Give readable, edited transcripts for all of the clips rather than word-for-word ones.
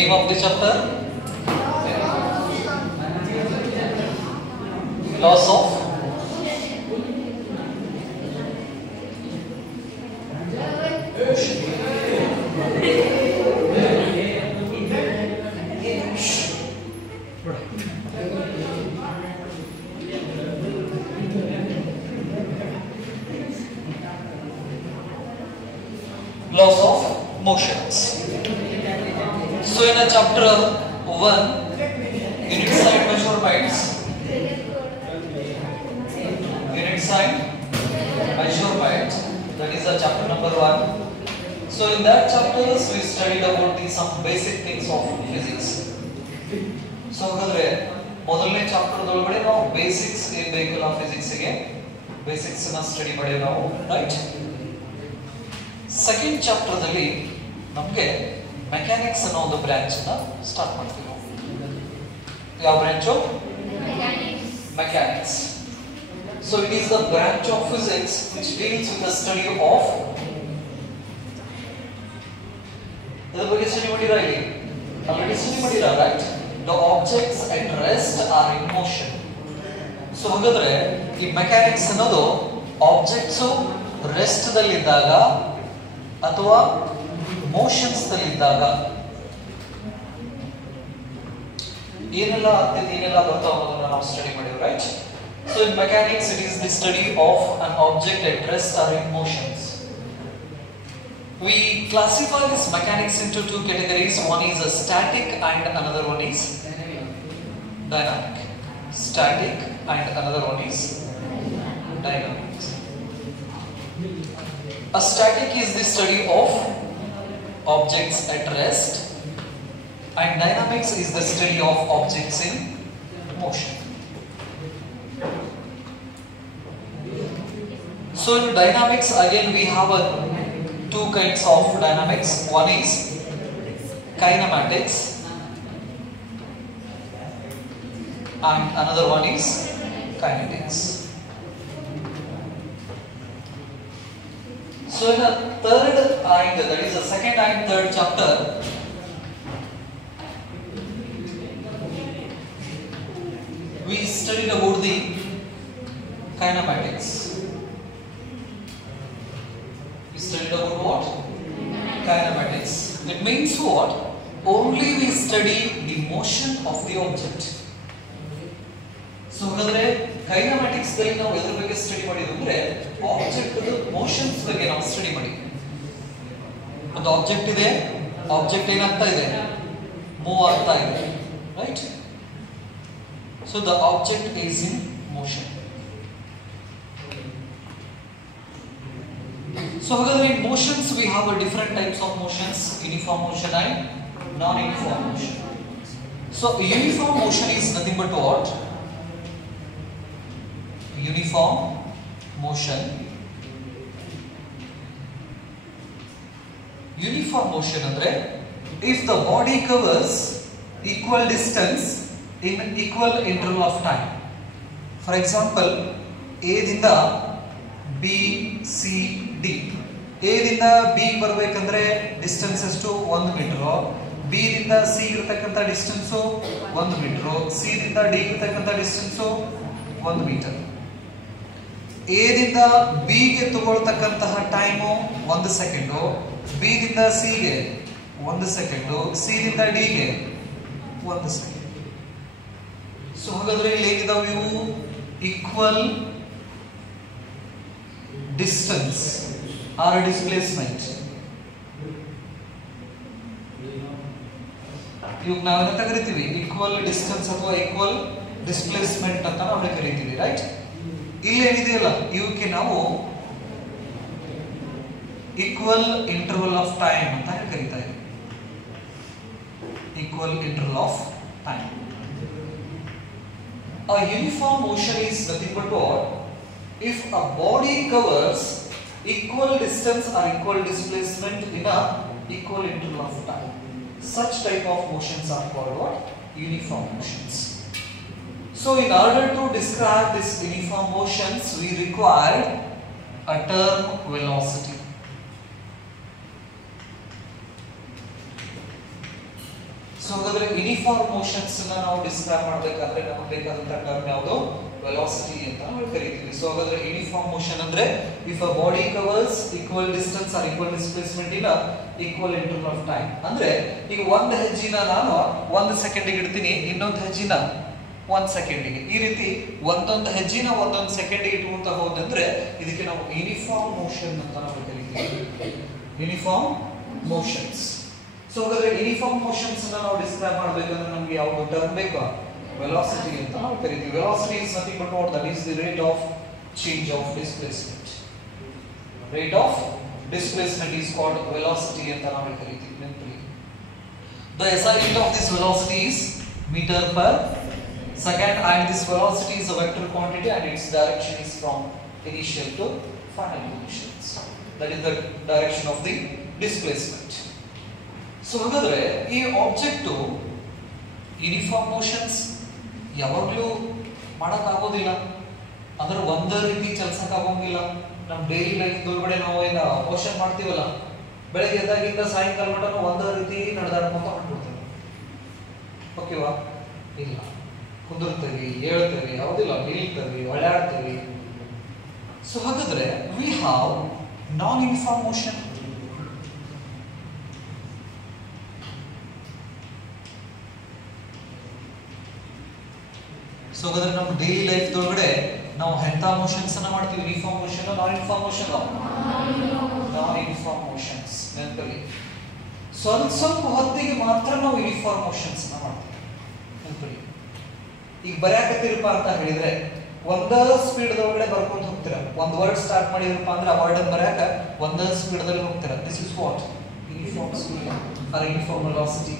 name of the chapter? Laws of laws of motions. So in a chapter 1, unit side measurements, that is the chapter number 1. So in that chapters we studied about some basic things of physics. So ಹಾಗಾದ್ರೆ ಮೊದಲನೇ chapter ಒಳಗಡೆ ನಾವು basics ಏನ್ ಬೇಕಲ್ಲ physics ಗೆ basics ಅನ್ನು study ಮಾಡಿದ್ವಿ ನಾವು, ರೈಟ್? ಸೆಕೆಂಡ್ ಚಾಪ್ಟರ್ ದಲ್ಲಿ ನಮಗೆ ಮೆಕ್ಯಾನಿಕ್ಸ್ ಅನ್ನೋ ಒಂದು ಬ್ರಾಂಚ್ ಅನ್ನು ಸ್ಟಾರ್ಟ್ ಮಾಡ್ತೀವಿ ನಾವು. ಯಾವ branch? Mechanics. So it is the branch of physics which deals with the study of the right? The objects at rest are in motion. So ಹಾಗಾದ್ರೆ ಈ ಮೆಕ್ಯಾನಿಕ್ಸ್ ಅನ್ನೋದು ಆಬ್ಜೆಕ್ಟ್ಸ್ ರೆಸ್ಟ್ ದಲ್ಲಿ ಇದ್ದಾಗ ಅಥವಾ ಮೋಷನ್ಸ್ ದಲ್ಲಿ ಇದ್ದಾಗ ಏನೆಲ್ಲ ಆಗ್ತದೆ, ಏನೆಲ್ಲ ಬರ್ತಾವ ಅನ್ನೋದನ್ನ ನಾವು ಸ್ಟಡಿ ಮಾಡಿದ್ವಿ, right? So in mechanics it is the study of an object at rest or in motions. We classify this mechanics into two categories. One is a static and another one is dynamic. Static and another one is dynamic. A static is the study of objects at rest and dynamics is the study of objects in motion. So in dynamics again we have two kinds of dynamics. One is kinematics and another one is kinetics. So in the third and that is the second and third chapter we studied about the kinematics. Studied about what? Kinematics. It means what? Only we study the motion of the object. So ಹಾಗಾದ್ರೆ kinematics ದಲ್ಲಿ ನಾವು ಎದ್ರ ಬಗ್ಗೆ study ಮಾಡಿದ್ವಿ ಅಂದ್ರೆ object the motions ಬಗ್ಗೆ ನಾವು study ಮಾಡಿದ್ವಿ. ಒಂದು ಆಬ್ಜೆಕ್ಟ್ ಇದೆ, ಆಬ್ಜೆಕ್ಟ್ ಏನಾಗ್ತಾ ಇದೆ? ಮೂವ್ ಆಗ್ತಾ ಇದೆ, right? So the object is in motion. So ಹಾಗಾದ್ರೆ in motions we have a different types of motions, uniform motion and non-uniform motion. So uniform motion is nothing but what? Uniform motion. Uniform motion andre if the body covers equal distance in equal interval of time. For example, A ದಿಂದ B C D. A ದಿಂದ B ಬರಬೇಕಂದ್ರೆ distance ಎಷ್ಟು? 1 metre. B ದಿಂದ C ಇರತಕ್ಕಂತ distance 1 metre. C ದಿಂದ D ಇರತಕ್ಕಂತ distance 1 metre. A ದಿಂದ B ಗೆ ತಗೊಳ್ತಕ್ಕಂತಹ ಟೈಮ್ 1 ಸೆಕೆಂಡ್. B ದಿಂದ C ಗೆ 1 ಸೆಕೆಂಡ್. C ದಿಂದ D ಗೆ 1 ಸೆಕೆಂಡ್. ಸೊ ಹಾಗಾದ್ರೆ ಇಲ್ಲಿ ಏನಿದಾವೆ ಇವು? Equal distance or displacement. ಇವಾಗ ನಾವು ಏನಂತ ಕರಿತೀವಿ? ಈಕ್ವಲ್ ಡಿಸ್ಟೆನ್ಸ್ ಅಥವಾ ಈಕ್ವಲ್ ಡಿಸ್ಪ್ಲೇಸ್ಮೆಂಟ್ ಅಂತ ನಾವು ಕರಿತೀವಿ, ರೈಟ್? ಇಲ್ಲಿ ಏನಿದೆಯಲ್ಲ ಇವಕ್ಕೆ ನಾವು ಈಕ್ವಲ್ ಇಂಟರ್ವಲ್ ಆಫ್ ಟೈಮ್ ಅಂತ ಕರೀತಾ ಇದ್ದೀವಿ. Equal interval of time. A uniform motion is nothing but what? If a body covers equal distance or equal displacement in a equal interval of time, such type of motions are called what? Uniform motions. So in order to describe this uniform motions we require a term velocity. So ಹಾಗಾದ್ರೆ uniform motions ನಾವು describe ಮಾಡಬೇಕಾದ್ರೆ ನಮಗೆ ಬೇಕಾದಂತ term ಯಾವುದು velocity ಅಂತ ನಾವು ಕರೀತೀವಿ. So ಹಾಗಾದ್ರೆ ಯೂನಿಫಾರ್ಮ್ ಮೋಷನ್ ಅಂದ್ರೆ if a body covers equal distance or equal displacement in equal interval of time. ಅಂದ್ರೆ ಈಗ ಒಂದು ಹೆಜ್ಜಿನ ನಾನು 1 ಸೆಕೆಂಡಿಗೆ ಇಡ್ತೀನಿ, ಇನ್ನೊಂದು ಹೆಜ್ಜಿನ 1 ಸೆಕೆಂಡಿಗೆ, ಈ ರೀತಿ ಒಂದೊಂದು ಹೆಜ್ಜಿನ ಒಂದೊಂದು ಸೆಕೆಂಡಿಗೆ ಇಟ್ಕೊಂತ ಹೋದಂದ್ರೆ ಇದಕ್ಕೆ ನಾವು ಯೂನಿಫಾರ್ಮ್ ಮೋಷನ್ ಅಂತ ನಾವು ಕರೀತೀವಿ. Uniform motions. ಸೊ ಹಾಗಾದ್ರೆ ಯೂನಿಫಾರ್ಮ್ ಮೋಷನ್ಸ್ ಅನ್ನು ನಾವು ಡಿಸ್ಕ್ರೈಬ್ ಮಾಡಬೇಕಂದ್ರೆ ನಮಗೆ ಯಾವುದು ಟರ್ಮ್ ಬೇಕು? ವೆಲಾಸಿಟಿ ಅಂತ ನಾವು ಕರೀತೀವಿ. Velocity is nothing but what? That is the rate of change of displacement. Rate of displacement is called velocity ಅಂತ ನಾವು ಕರೀತೀವಿ. ನೆನಪಿಡಿ. The SI unit of this velocity is meter per second, and this velocity is a vector quantity and its direction is from initial to final positions. That is the direction of the displacement. So ಹಾಗಾದ್ರೆ ಈ object uniform motions ಯಾವಾಗಲೂ ಮಾಡೋಕ್ಕಾಗೋದಿಲ್ಲ, ಅಂದ್ರೆ ಒಂದೇ ರೀತಿ ಚಲಿಸಕ್ಕಾಗೋಂಗಿಲ್ಲ. ನಮ್ಮ daily life ಒಳಗಡೆ ನಾವು ಈಗ ಮೋಷನ್ ಮಾಡ್ತೀವಲ್ಲ, ಬೆಳಗ್ಗೆ ಎದ್ದಾಗಿಂದ ಸಾಯಂಕಾಲ ಮಟ್ಟ ಒಂದೇ ರೀತಿ ನಡೆದಾಡ್ಕೊಂತ ಹೊರಟ್ಬಿಡ್ತೇವೆ. ಓಕೆವಾ? ಇಲ್ಲ, ಕುದುರ್ತೇವೆ, ಹೇಳ್ತೇವೆ, ಯಾವುದಿಲ್ಲ, ನಿಲ್ತೇವೆ, ಒಳ್ಳೆಯಾಡ್ತೇವೆ. ಸೊ ಹಾಗಾದ್ರೆ we have non uniform motion. So ಹಾಗಾದ್ರೆ ನಮ್ಮ ಡೈಲಿ ಲೈಫ್ ಒಳಗಡೆ ನಾವು ಎಂತ ಮೋಷನ್ಸ್ ಅನ್ನ ಮಾಡ್ತೀವಿ? ಯೂನಿಫಾರ್ಮ್ ಮೋಷನ್, ನಾನ್ ಯೂನಿಫಾರ್ಮ್ ಮೋಷನ್. ನಾನ್ ಯೂನಿಫಾರ್ಮ್ ಮೋಷನ್ಸ್ ನೆನಪಲ್ಲಿ ಸ್ವಲ್ಪ ಹೊತ್ತಿಗೆ ಮಾತ್ರ ನಾವು ಯೂನಿಫಾರ್ಮ್ ಮೋಷನ್ಸ್ ಅನ್ನ ಮಾಡ್ತೀವಿ. ನೆನಪಲ್ಲಿ ಈಗ ಬರ್ಯಾಕತ್ತೀರಪ್ಪ ಅಂತ ಹೇಳಿದ್ರೆ ಒಂದೇ ಸ್ಪೀಡ್ ಒಳಗಡೆ ಬರ್ಕೊಂಡು ಹೋಗ್ತೀರಾ. ಒಂದು ವರ್ಡ್ ಸ್ಟಾರ್ಟ್ ಮಾಡಿದ್ರಪ್ಪ ಅಂದ್ರೆ ಆ ವರ್ಡ್ ಅನ್ನು ಬರ್ಯಾಕ ಒಂದೇ ಸ್ಪೀಡ್ ದಲ್ಲಿ ಹೋಗ್ತೀರಾ. This is what? Uniform speed or uniform velocity.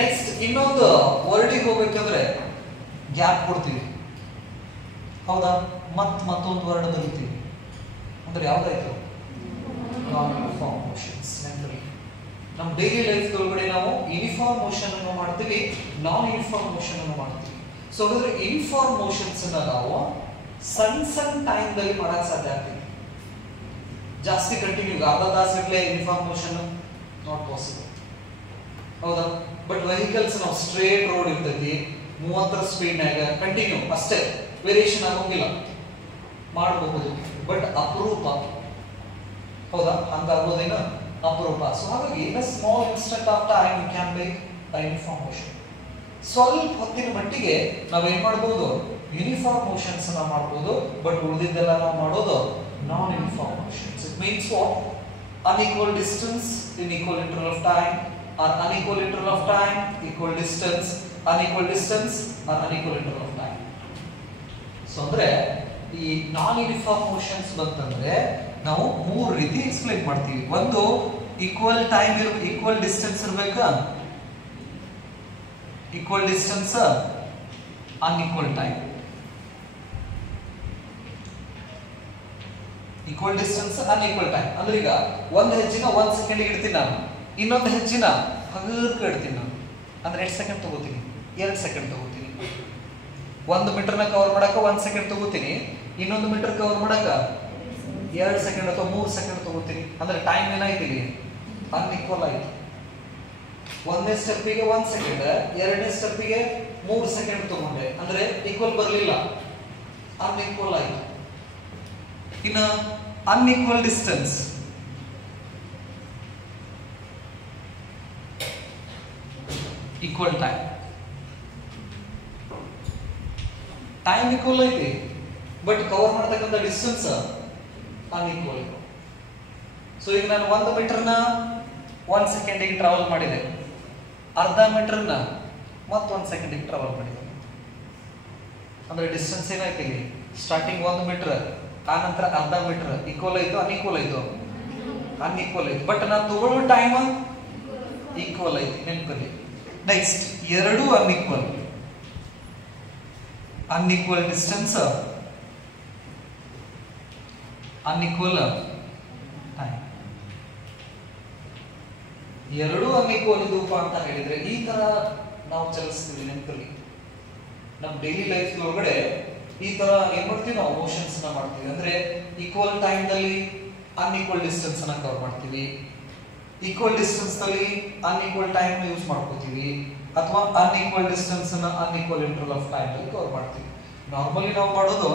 Next ಇನ್ನೊಂದು ವರ್ಡಿಗೆ ಹೋಗ್ಬೇಕಂದ್ರೆ ಗ್ಯಾಪ್ ಕೊಡ್ತೀವಿ, ಹೌದಾ? ಮತ್ತೊಂದು ವರ್ಡ್ ಬರೀತೀವಿ, ಅಂದ್ರೆ ಯಾವ್ದಾಯ್ತು? Non uniform motions. ನಮ್ಮ ಡೈಲಿ ಲೈಫ್ ಒಳಗಡೆ ನಾವು ಯೂನಿಫಾರ್ಮ್ ಮೋಷನ್ ಅನ್ನು ಮಾಡ್ತೀವಿ, ನಾನ್ ಯೂನಿಫಾರ್ಮ್ ಮೋಷನ್ ಅನ್ನು ಮಾಡ್ತೀವಿ. ಸೊ ಹಾಗಾದ್ರೆ ಯೂನಿಫಾರ್ಮ್ ಮೋಷನ್ಸ್ ಅನ್ನ ನಾವು ಸಣ್ಣ ಟೈಮ್ ದಲ್ಲಿ ಮಾಡಕ್ ಸಾಧ್ಯ ಆಗ್ತದೆ. ಜಾಸ್ತಿ ಕಂಟಿನ್ಯೂ ಅರ್ಧ ತಾಸು ಯೂನಿಫಾರ್ಮ್ ಮೋಷನ್ ನಾಟ್ ಪಾಸಿಬಲ್, ಹೌದಾ? ಬಟ್ ವೆಹಿಕಲ್ಸ್ ನಾವು ಸ್ಟ್ರೇಟ್ ರೋಡ್ ಇರ್ತೈತಿ, 30 ಸ್ಪೀಡ್ನಾಗ ಕಂಟಿನ್ಯೂ ಅಷ್ಟೇ, ವೇರಿಯೇಷನ್ ಆಗೋಂಗಿಲ್ಲ, ಮಾಡಬಹುದು. ಬಟ್ ಅಪರೂಪ, ಹೌದಾ? ಹಂಗಾಗೋದೇನ ಅಪರೂಪ. ಸೊ ಹಾಗಾಗಿ in a small instant of time you can make a uniform motion. ಸ್ವಲ್ಪ ಹೊತ್ತಿನ ಮಟ್ಟಿಗೆ ನಾವೇನ್ ಮಾಡಬಹುದು? ಯೂನಿಫಾರ್ಮ್ ಮೋಷನ್ಸ್ ಅನ್ನ ಮಾಡಬಹುದು. ಬಟ್ ಉಳಿದಿದ್ದೆಲ್ಲ ನಾವು ಮಾಡೋದು ನಾನ್ uniform motions. It means what? Unequal distance in equal interval of time, or unequal interval of time, equal distance, unequal distance or unequal interval of time. So ಅಂದ್ರೆ ಈ ನಾನ್ ಯೂನಿಫಾರ್ಮ್ ಮೋಷನ್ಸ್ ಬಂತಂದ್ರೆ ನಾವು 3 ರೀತಿ explain ಮಾಡ್ತೀವಿ. ಒಂದು equal time equal distance ಇರಬೇಕಾ, equal distance, unequal time. Equal distance, unequal time ಅಂದ್ರೆ ಈಗ ಒಂದು ಹೆಜ್ಜಿನ 1 ಸೆಕೆಂಡ್ ಇಡ್ತೀನಿ ನಾನು, ಇನ್ನೊಂದು ಹೆಜ್ಜಿನ ಹಗರ್ಕ ಇಡ್ತೀನಿ ನಾನು, ಅಂದ್ರೆ 2 ಸೆಕೆಂಡ್ ತಗೋತೀನಿ, 2 ಸೆಕೆಂಡ್ ತಗೋತೀನಿ. 1 ಮೀಟರ್ನ ಕವರ್ ಮಾಡಕ 1 ಸೆಕೆಂಡ್ ತಗೋತೀನಿ, ಇನ್ನೊಂದು ಮೀಟರ್ ಕವರ್ ಮಾಡಕ 2 ಸೆಕೆಂಡ್ ಅಥವಾ 3 ಸೆಕೆಂಡ್ ತಗೋತೀನಿ. ಅಂದ್ರೆ ಟೈಮ್ ಏನಾಯ್ತು ಇಲ್ಲಿ? ಅನ್ಈಕ್ವಲ್ ಆಯ್ತು. ಒಂದನೇ ಸ್ಟೆಪ್ಪಿಗೆ 1 ಸೆಕೆಂಡ್, ಎರಡನೇ ಸ್ಟೆಪ್ಪಿಗೆ 3 ಸೆಕೆಂಡ್ ತಗೊಂಡೆ, ಅಂದ್ರೆ ಈಕ್ವಲ್ ಬರಲಿಲ್ಲ, ಅನ್ಈಕ್ವಲ್ ಆಯ್ತು. ಇನ್ನ unequal distance, equal time. Time equal ಐತಿ, ಬಟ್ ಕವರ್ ಮಾಡತಕ್ಕಂಥ ಡಿಸ್ಟೆನ್ಸ್ ಅನ್ಈಕ್ವಲ್. ಸೊ ಈಗ ನಾನು 1 ಮೀಟರ್ನ 1 ಸೆಕೆಂಡಿಗೆ ಟ್ರಾವೆಲ್ ಮಾಡಿದೆ, ಅರ್ಧ ಮೀಟರ್ನ ಮತ್ತೆ 1 ಸೆಕೆಂಡಿಗೆ ಟ್ರಾವೆಲ್ ಮಾಡಿದೆ. ಅಂದ್ರೆ ಡಿಸ್ಟೆನ್ಸ್ ಏನಾಯ್ತು ಇಲ್ಲಿ? ಸ್ಟಾರ್ಟಿಂಗ್ 1 ಮೀಟರ್, ಆ ನಂತರ ಅರ್ಧ ಮೀಟರ್. ಈಕ್ವಲ್ ಆಯ್ತು, ಅನ್ಈಕ್ವಲ್ ಆಯ್ತು? ಅನ್ಈಕ್ವಲ್ ಆಯ್ತು. ಬಟ್ ನಾನು ತಗೊಳ್ಳೋ ಟೈಮ್ ಈಕ್ವಲ್ ಐತಿ, ನೆನಪಲ್ಲಿ. ನೆಕ್ಸ್ಟ್ ಎರಡು unequal, unequal distance, unequal time. ಎರಡು ಅನ್ಈಕ್ವಲ್ ಇದೂಪ ಅಂತ ಹೇಳಿದ್ರೆ ಈ ತರ ನಾವು ಚಲಿಸ್ತೀವಿ. ನೆನಪಲ್ಲಿ ನಮ್ಮ ಡೈಲಿ ಲೈಫ್ ಒಳಗಡೆ ಈ ತರ ಏನ್ ಮಾಡ್ತೀವಿ? ನಾವು ಮೋಷನ್ಸ್ ನ ಮಾಡ್ತೀವಿ. ಅಂದ್ರೆ ಈಕ್ವಲ್ ಟೈಮ್ ನಲ್ಲಿ ಅನ್ಈಕ್ವಲ್ ಡಿಸ್ಟೆನ್ಸ್ ಅನ್ನ ಕವರ್ ಮಾಡ್ತೀವಿ, ಈಕ್ವಲ್ ಡಿಸ್ಟೆನ್ಸ್ ಅಲ್ಲಿ ಅನ್ಈಕ್ವಲ್ ಟೈಮ್ ಯೂಸ್ ಮಾಡ್ಕೋತೀವಿ, ಅಥವಾ ಅನ್ಈಕ್ವಲ್ ಡಿಸ್ಟೆನ್ಸ್ ಅನ್ನ ಅನ್ಈಕ್ವಲ್ ಇಂಟರ್ವಲ್ ಆಫ್ ಟೈಮ್ ಅಲ್ಲಿ ಕವರ್ ಮಾಡ್ತೀವಿ. ನಾರ್ಮಲಿ ನಾವು ಮಾಡೋದು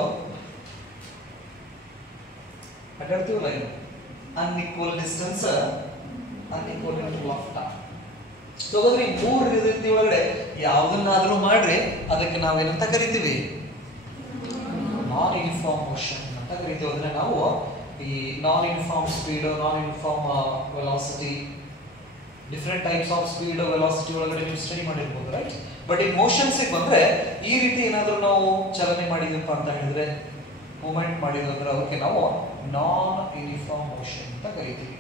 ಅಡ್ಡಾಡ್ತೀವಲ್ಲ, ಇದು unequal distance unequal interval of time. So ಹಾಗಾದ್ರೆ ಈ ಮೂರು ರೀತಿ ಒಳಗಡೆ ಯಾವ್ದನ್ನಾದ್ರೂ ಮಾಡ್ರಿ ಅದಕ್ಕೆ ನಾವೇನಂತ ಕರಿತೀವಿ, ನಾನ್ ಯೂನಿಫಾರ್ಮ್ ಮೋಷನ್ ಅಂತ ಕರಿತೀವಿ. ಅಂದ್ರೆ ನಾವು ಈ ನಾನ್ uniform speed, non uniform velocity, different types of speed velocity ಒಳಗಡೆ ನೀವು ಸ್ಟಡಿ ಮಾಡಿರ್ಬೋದು, ರೈಟ್? ಬಟ್ ಈ ಮೋಷನ್ಸ್ ಬಂದ್ರೆ ಈ ರೀತಿ ಏನಾದ್ರೂ ನಾವು ಚಲನೆ ಮಾಡಿದಪ್ಪ ಅಂತ ಹೇಳಿದ್ರೆ, ಮೂವ್ಮೆಂಟ್ ಮಾಡಿದ್ರೆ ಅದಕ್ಕೆ ನಾವು ನಾನ್ ಯೂನಿಫಾರ್ಮ್ ಮೋಷನ್ ಅಂತ ಕರಿತೀವಿ.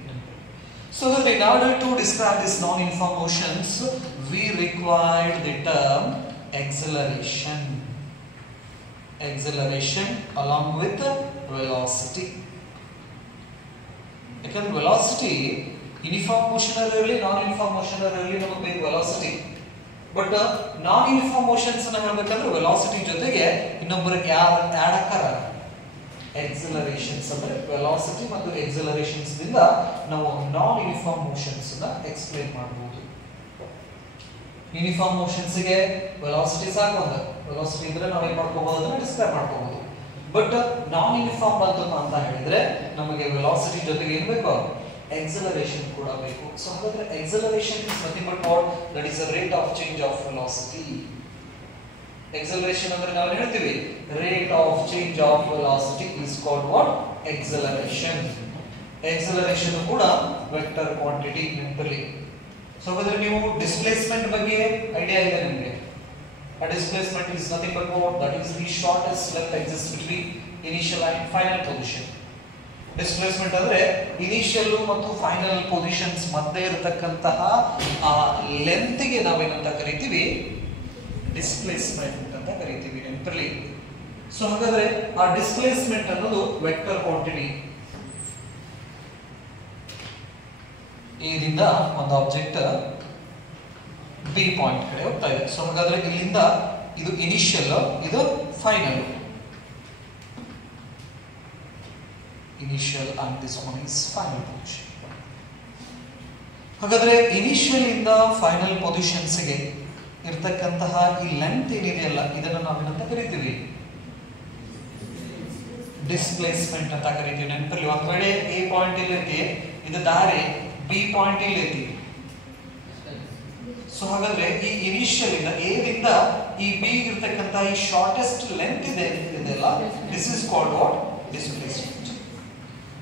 So in order to describe this non-uniform motions, we required the term acceleration. Acceleration along with velocity. Because velocity, uniform motion ಇರಲಿ non-uniform motion ಇರಲಿ ನಮಗೆ ಬೇಕು velocity. But non-uniform motions ಅನ್ನು ಹೇಳಬೇಕಂದ್ರೆ velocity ಜೊತೆಗೆ ಇನ್ನೊಬ್ಬರು ಯಾರು ಆಡ್ ಆಕಾರ ಎಕ್ಸಲರೇಷನ್ಸ್ ಅಂದ್ರೆ ವೆಲಾಸಿಟಿ ಮತ್ತು ಎಕ್ಸಲರೇಷನ್ಸ್ ದಿಂದ ನಾವು ನಾನ್ ಯೂನಿಫಾರ್ಮ್ ಮೋಷನ್ಸ್ ನ ಎಕ್ಸ್ಪ್ಲೇನ್ ಮಾಡಬಹುದು. ಯೂನಿಫಾರ್ಮ್ ಮೋಷನ್ಸ್ ಗೆ ವೆಲಾಸಿಟಿ ಸಾಕು, ಅಂದ್ರೆ ವೆಲಾಸಿಟಿ ಇದ್ರೆ ನಾವು ಏನ್ ಮಾಡ್ಕೋಬಹುದು, ಅದನ್ನ ಡಿಸ್ಕ್ರೈಬ್ ಮಾಡ್ಕೋಬಹುದು. ಬಟ್ ನಾನ್ ಯೂನಿಫಾರ್ಮ್ ಬಂತು ಅಂತ ಹೇಳಿದ್ರೆ ನಮಗೆ ವೆಲಾಸಿಟಿ ಜೊತೆಗೆ ಏನ್ ಬೇಕು, ಎಕ್ಸಲರೇಷನ್ ಕೂಡ ಬೇಕು. ಸೊ ಹಾಗಾದ್ರೆ acceleration is nothing but what, that is the rate of change of velocity. Acceleration ಅಂದ್ರೆ ನಾವು ಹೇಳ್ತೀವಿ rate of change of velocity is called what, acceleration. Acceleration ಕೂಡ ವೆಕ್ಟರ್ ಕ್ವಾಂಟಿಟಿ ನೆನಪಲ್ಲಿ. ಸೊ ಹಾಗಾದ್ರೆ ನೀವು ಡಿಸ್ಪ್ಲೇಸ್ಮೆಂಟ್ ಬಗ್ಗೆ ಐಡಿಯಾ ಇದೆ ನಿಮಗೆ. A displacement is nothing but what, that is the shortest length exists between initial and final position. Displacement ಅಂದ್ರೆ initial ಮತ್ತು final positions ಮಧ್ಯೆ ಇರತಕ್ಕಂತಹ ಆ ಲೆಂತ್ ಗೆ ನಾವೇನಂತ ಕರಿತೀವಿ, ಡಿಸ್ಪ್ಲೇಸ್ಮೆಂಟ್ ಅಂತ ಕರೀತೀವಿ, ನೆನಪಿರಲಿ. ಸೊ ಹಾಗಾದ್ರೆ ಆ ಡಿಸ್ಪ್ಲೇಸ್ಮೆಂಟ್ ಅನ್ನೋದು ವೆಕ್ಟರ್ ಕ್ವಾಂಟಿಟಿ. ಇದರಿಂದ ಒಂದು ಆಬ್ಜೆಕ್ಟ್ ಬಿ ಪಾಯಿಂಟ್ ಕಡೆ ಹೋಗ್ತಾ ಇದೆ. ಸೊ ಹಾಗಾದ್ರೆ ಇಲ್ಲಿಂದ ಇದು ಇನಿಷಿಯಲ್, ಇದು final. Initial and this one is final position. ಹಾಗಾದ್ರೆ ಇನಿಷಿಯಲ್ ಇಂದ ಫೈನಲ್ ಪೊಸಿಷನ್ಸ್ ಗೆ ಇರ್ತಕ್ಕಂತಹ ಈ ಲೆಂತ್ ಏನಿದೆಯಲ್ಲ, ಇದನ್ನ ನಾವೇನಂತ ಕರಿತೀವಿ, ಡಿಸ್ಪ್ಲೇಸ್ಮೆಂಟ್ ಅಂತ ಕರಿತೀವಿ. ನೆನಪಲ್ಲಿ ಒಂದ್ ವೇಳೆ ಎ ಪಾಯಿಂಟ್ ಇಲ್ಲೈತಿ, ಇದು ದಾರಿ ಬಿ ಪಾಯಿಂಟ್ ಇಲ್ಲೈತಿ. ಸೊ ಹಾಗಾದ್ರೆ ಈ ಇನಿಷಿಯಲ್ ಇಂದ ಎ ದಿಂದ ಈ ಬಿ ಇರ್ತಕ್ಕಂತಹ ಈ ಶಾರ್ಟೆಸ್ಟ್ ಲೆಂತ್ ಇದೆಲ್ಲ, this is called what, displacement.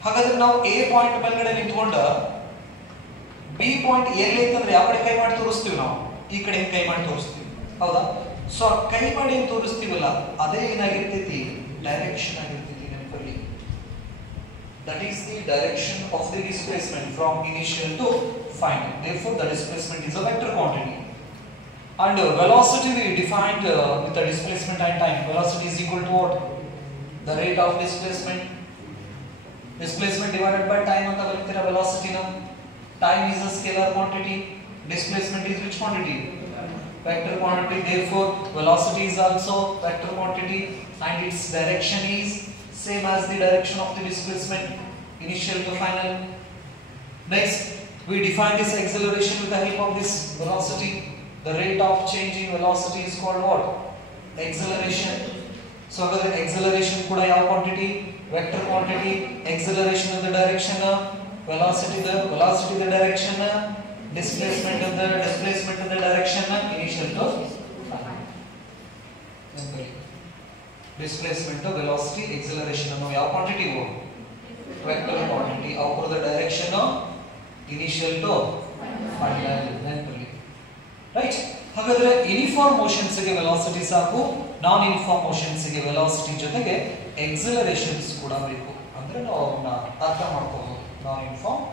ಹಾಗಾದ್ರೆ ನಾವು ಎ ಪಾಯಿಂಟ್ ಮೇಲ್ಗಡೆ ನಿಂತ್ಕೊಂಡ ಬಿ ಪಾಯಿಂಟ್ ಎಲ್ಲೈತೆ ಅಂದ್ರೆ ಯಾವ ಕಡೆ ಕೈ ಮಾಡಿ ತೋರಿಸ್ತೀವಿ, ನಾವು ಈ ಕಡೆ ಕೈ ಮಾಡಿ ತೋರಿಸ್ತೀವಿ, ಹೌದಾ? ಸೊ ಕೈ ಮಾಡಿ ತೋರಿಸ್ತೀವಲ್ಲ, ಅದೇ ಏನಾಗಿರ್ತೈತಿ, ಡೈರೆಕ್ಷನ್ ಆಗಿರ್ತೈತಿ. ನೆನಪಲ್ಲಿ that is the direction of the displacement from initial to final. Therefore the displacement is a vector quantity. And velocity we defined with the displacement and time. Velocity is equal to what, the rate of displacement, displacement divided by time anta ಬರೀತೀರಾ velocity ನ. Time is a scalar quantity, displacement is which quantity, vector quantity. Therefore velocity is also vector quantity and its direction is same as the direction of the displacement, initial to final. Next we define this acceleration with the help of this velocity. The rate of change in velocity is called what, acceleration. So the acceleration kuda yav quantity, vector quantity. Acceleration of the direction, velocity the direction, displacement of the direction, initial to final. Displacement to velocity, acceleration ಅನ್ನೋ ಯಾವ quantity ಇವು, vector quantity. ಅವರ direction initial to final, ನೆನಪಲ್ಲಿ, right? ಹಾಗಾದ್ರೆ uniform motions ಗೆ velocity ಸಾಕು, ನಾನ್ uniform motions ಗೆ velocity ಜೊತೆಗೆ ಎಕ್ಸಲರೇಷನ್ಸ್ ಕೂಡ ಬೇಕು. ಅಂದ್ರೆ ನಾವು ಅವನ್ನ ಅರ್ಥ ಮಾಡ್ಕೋಬಹುದು, ನಾನ್ ಯೂನಿಫಾರ್ಮ್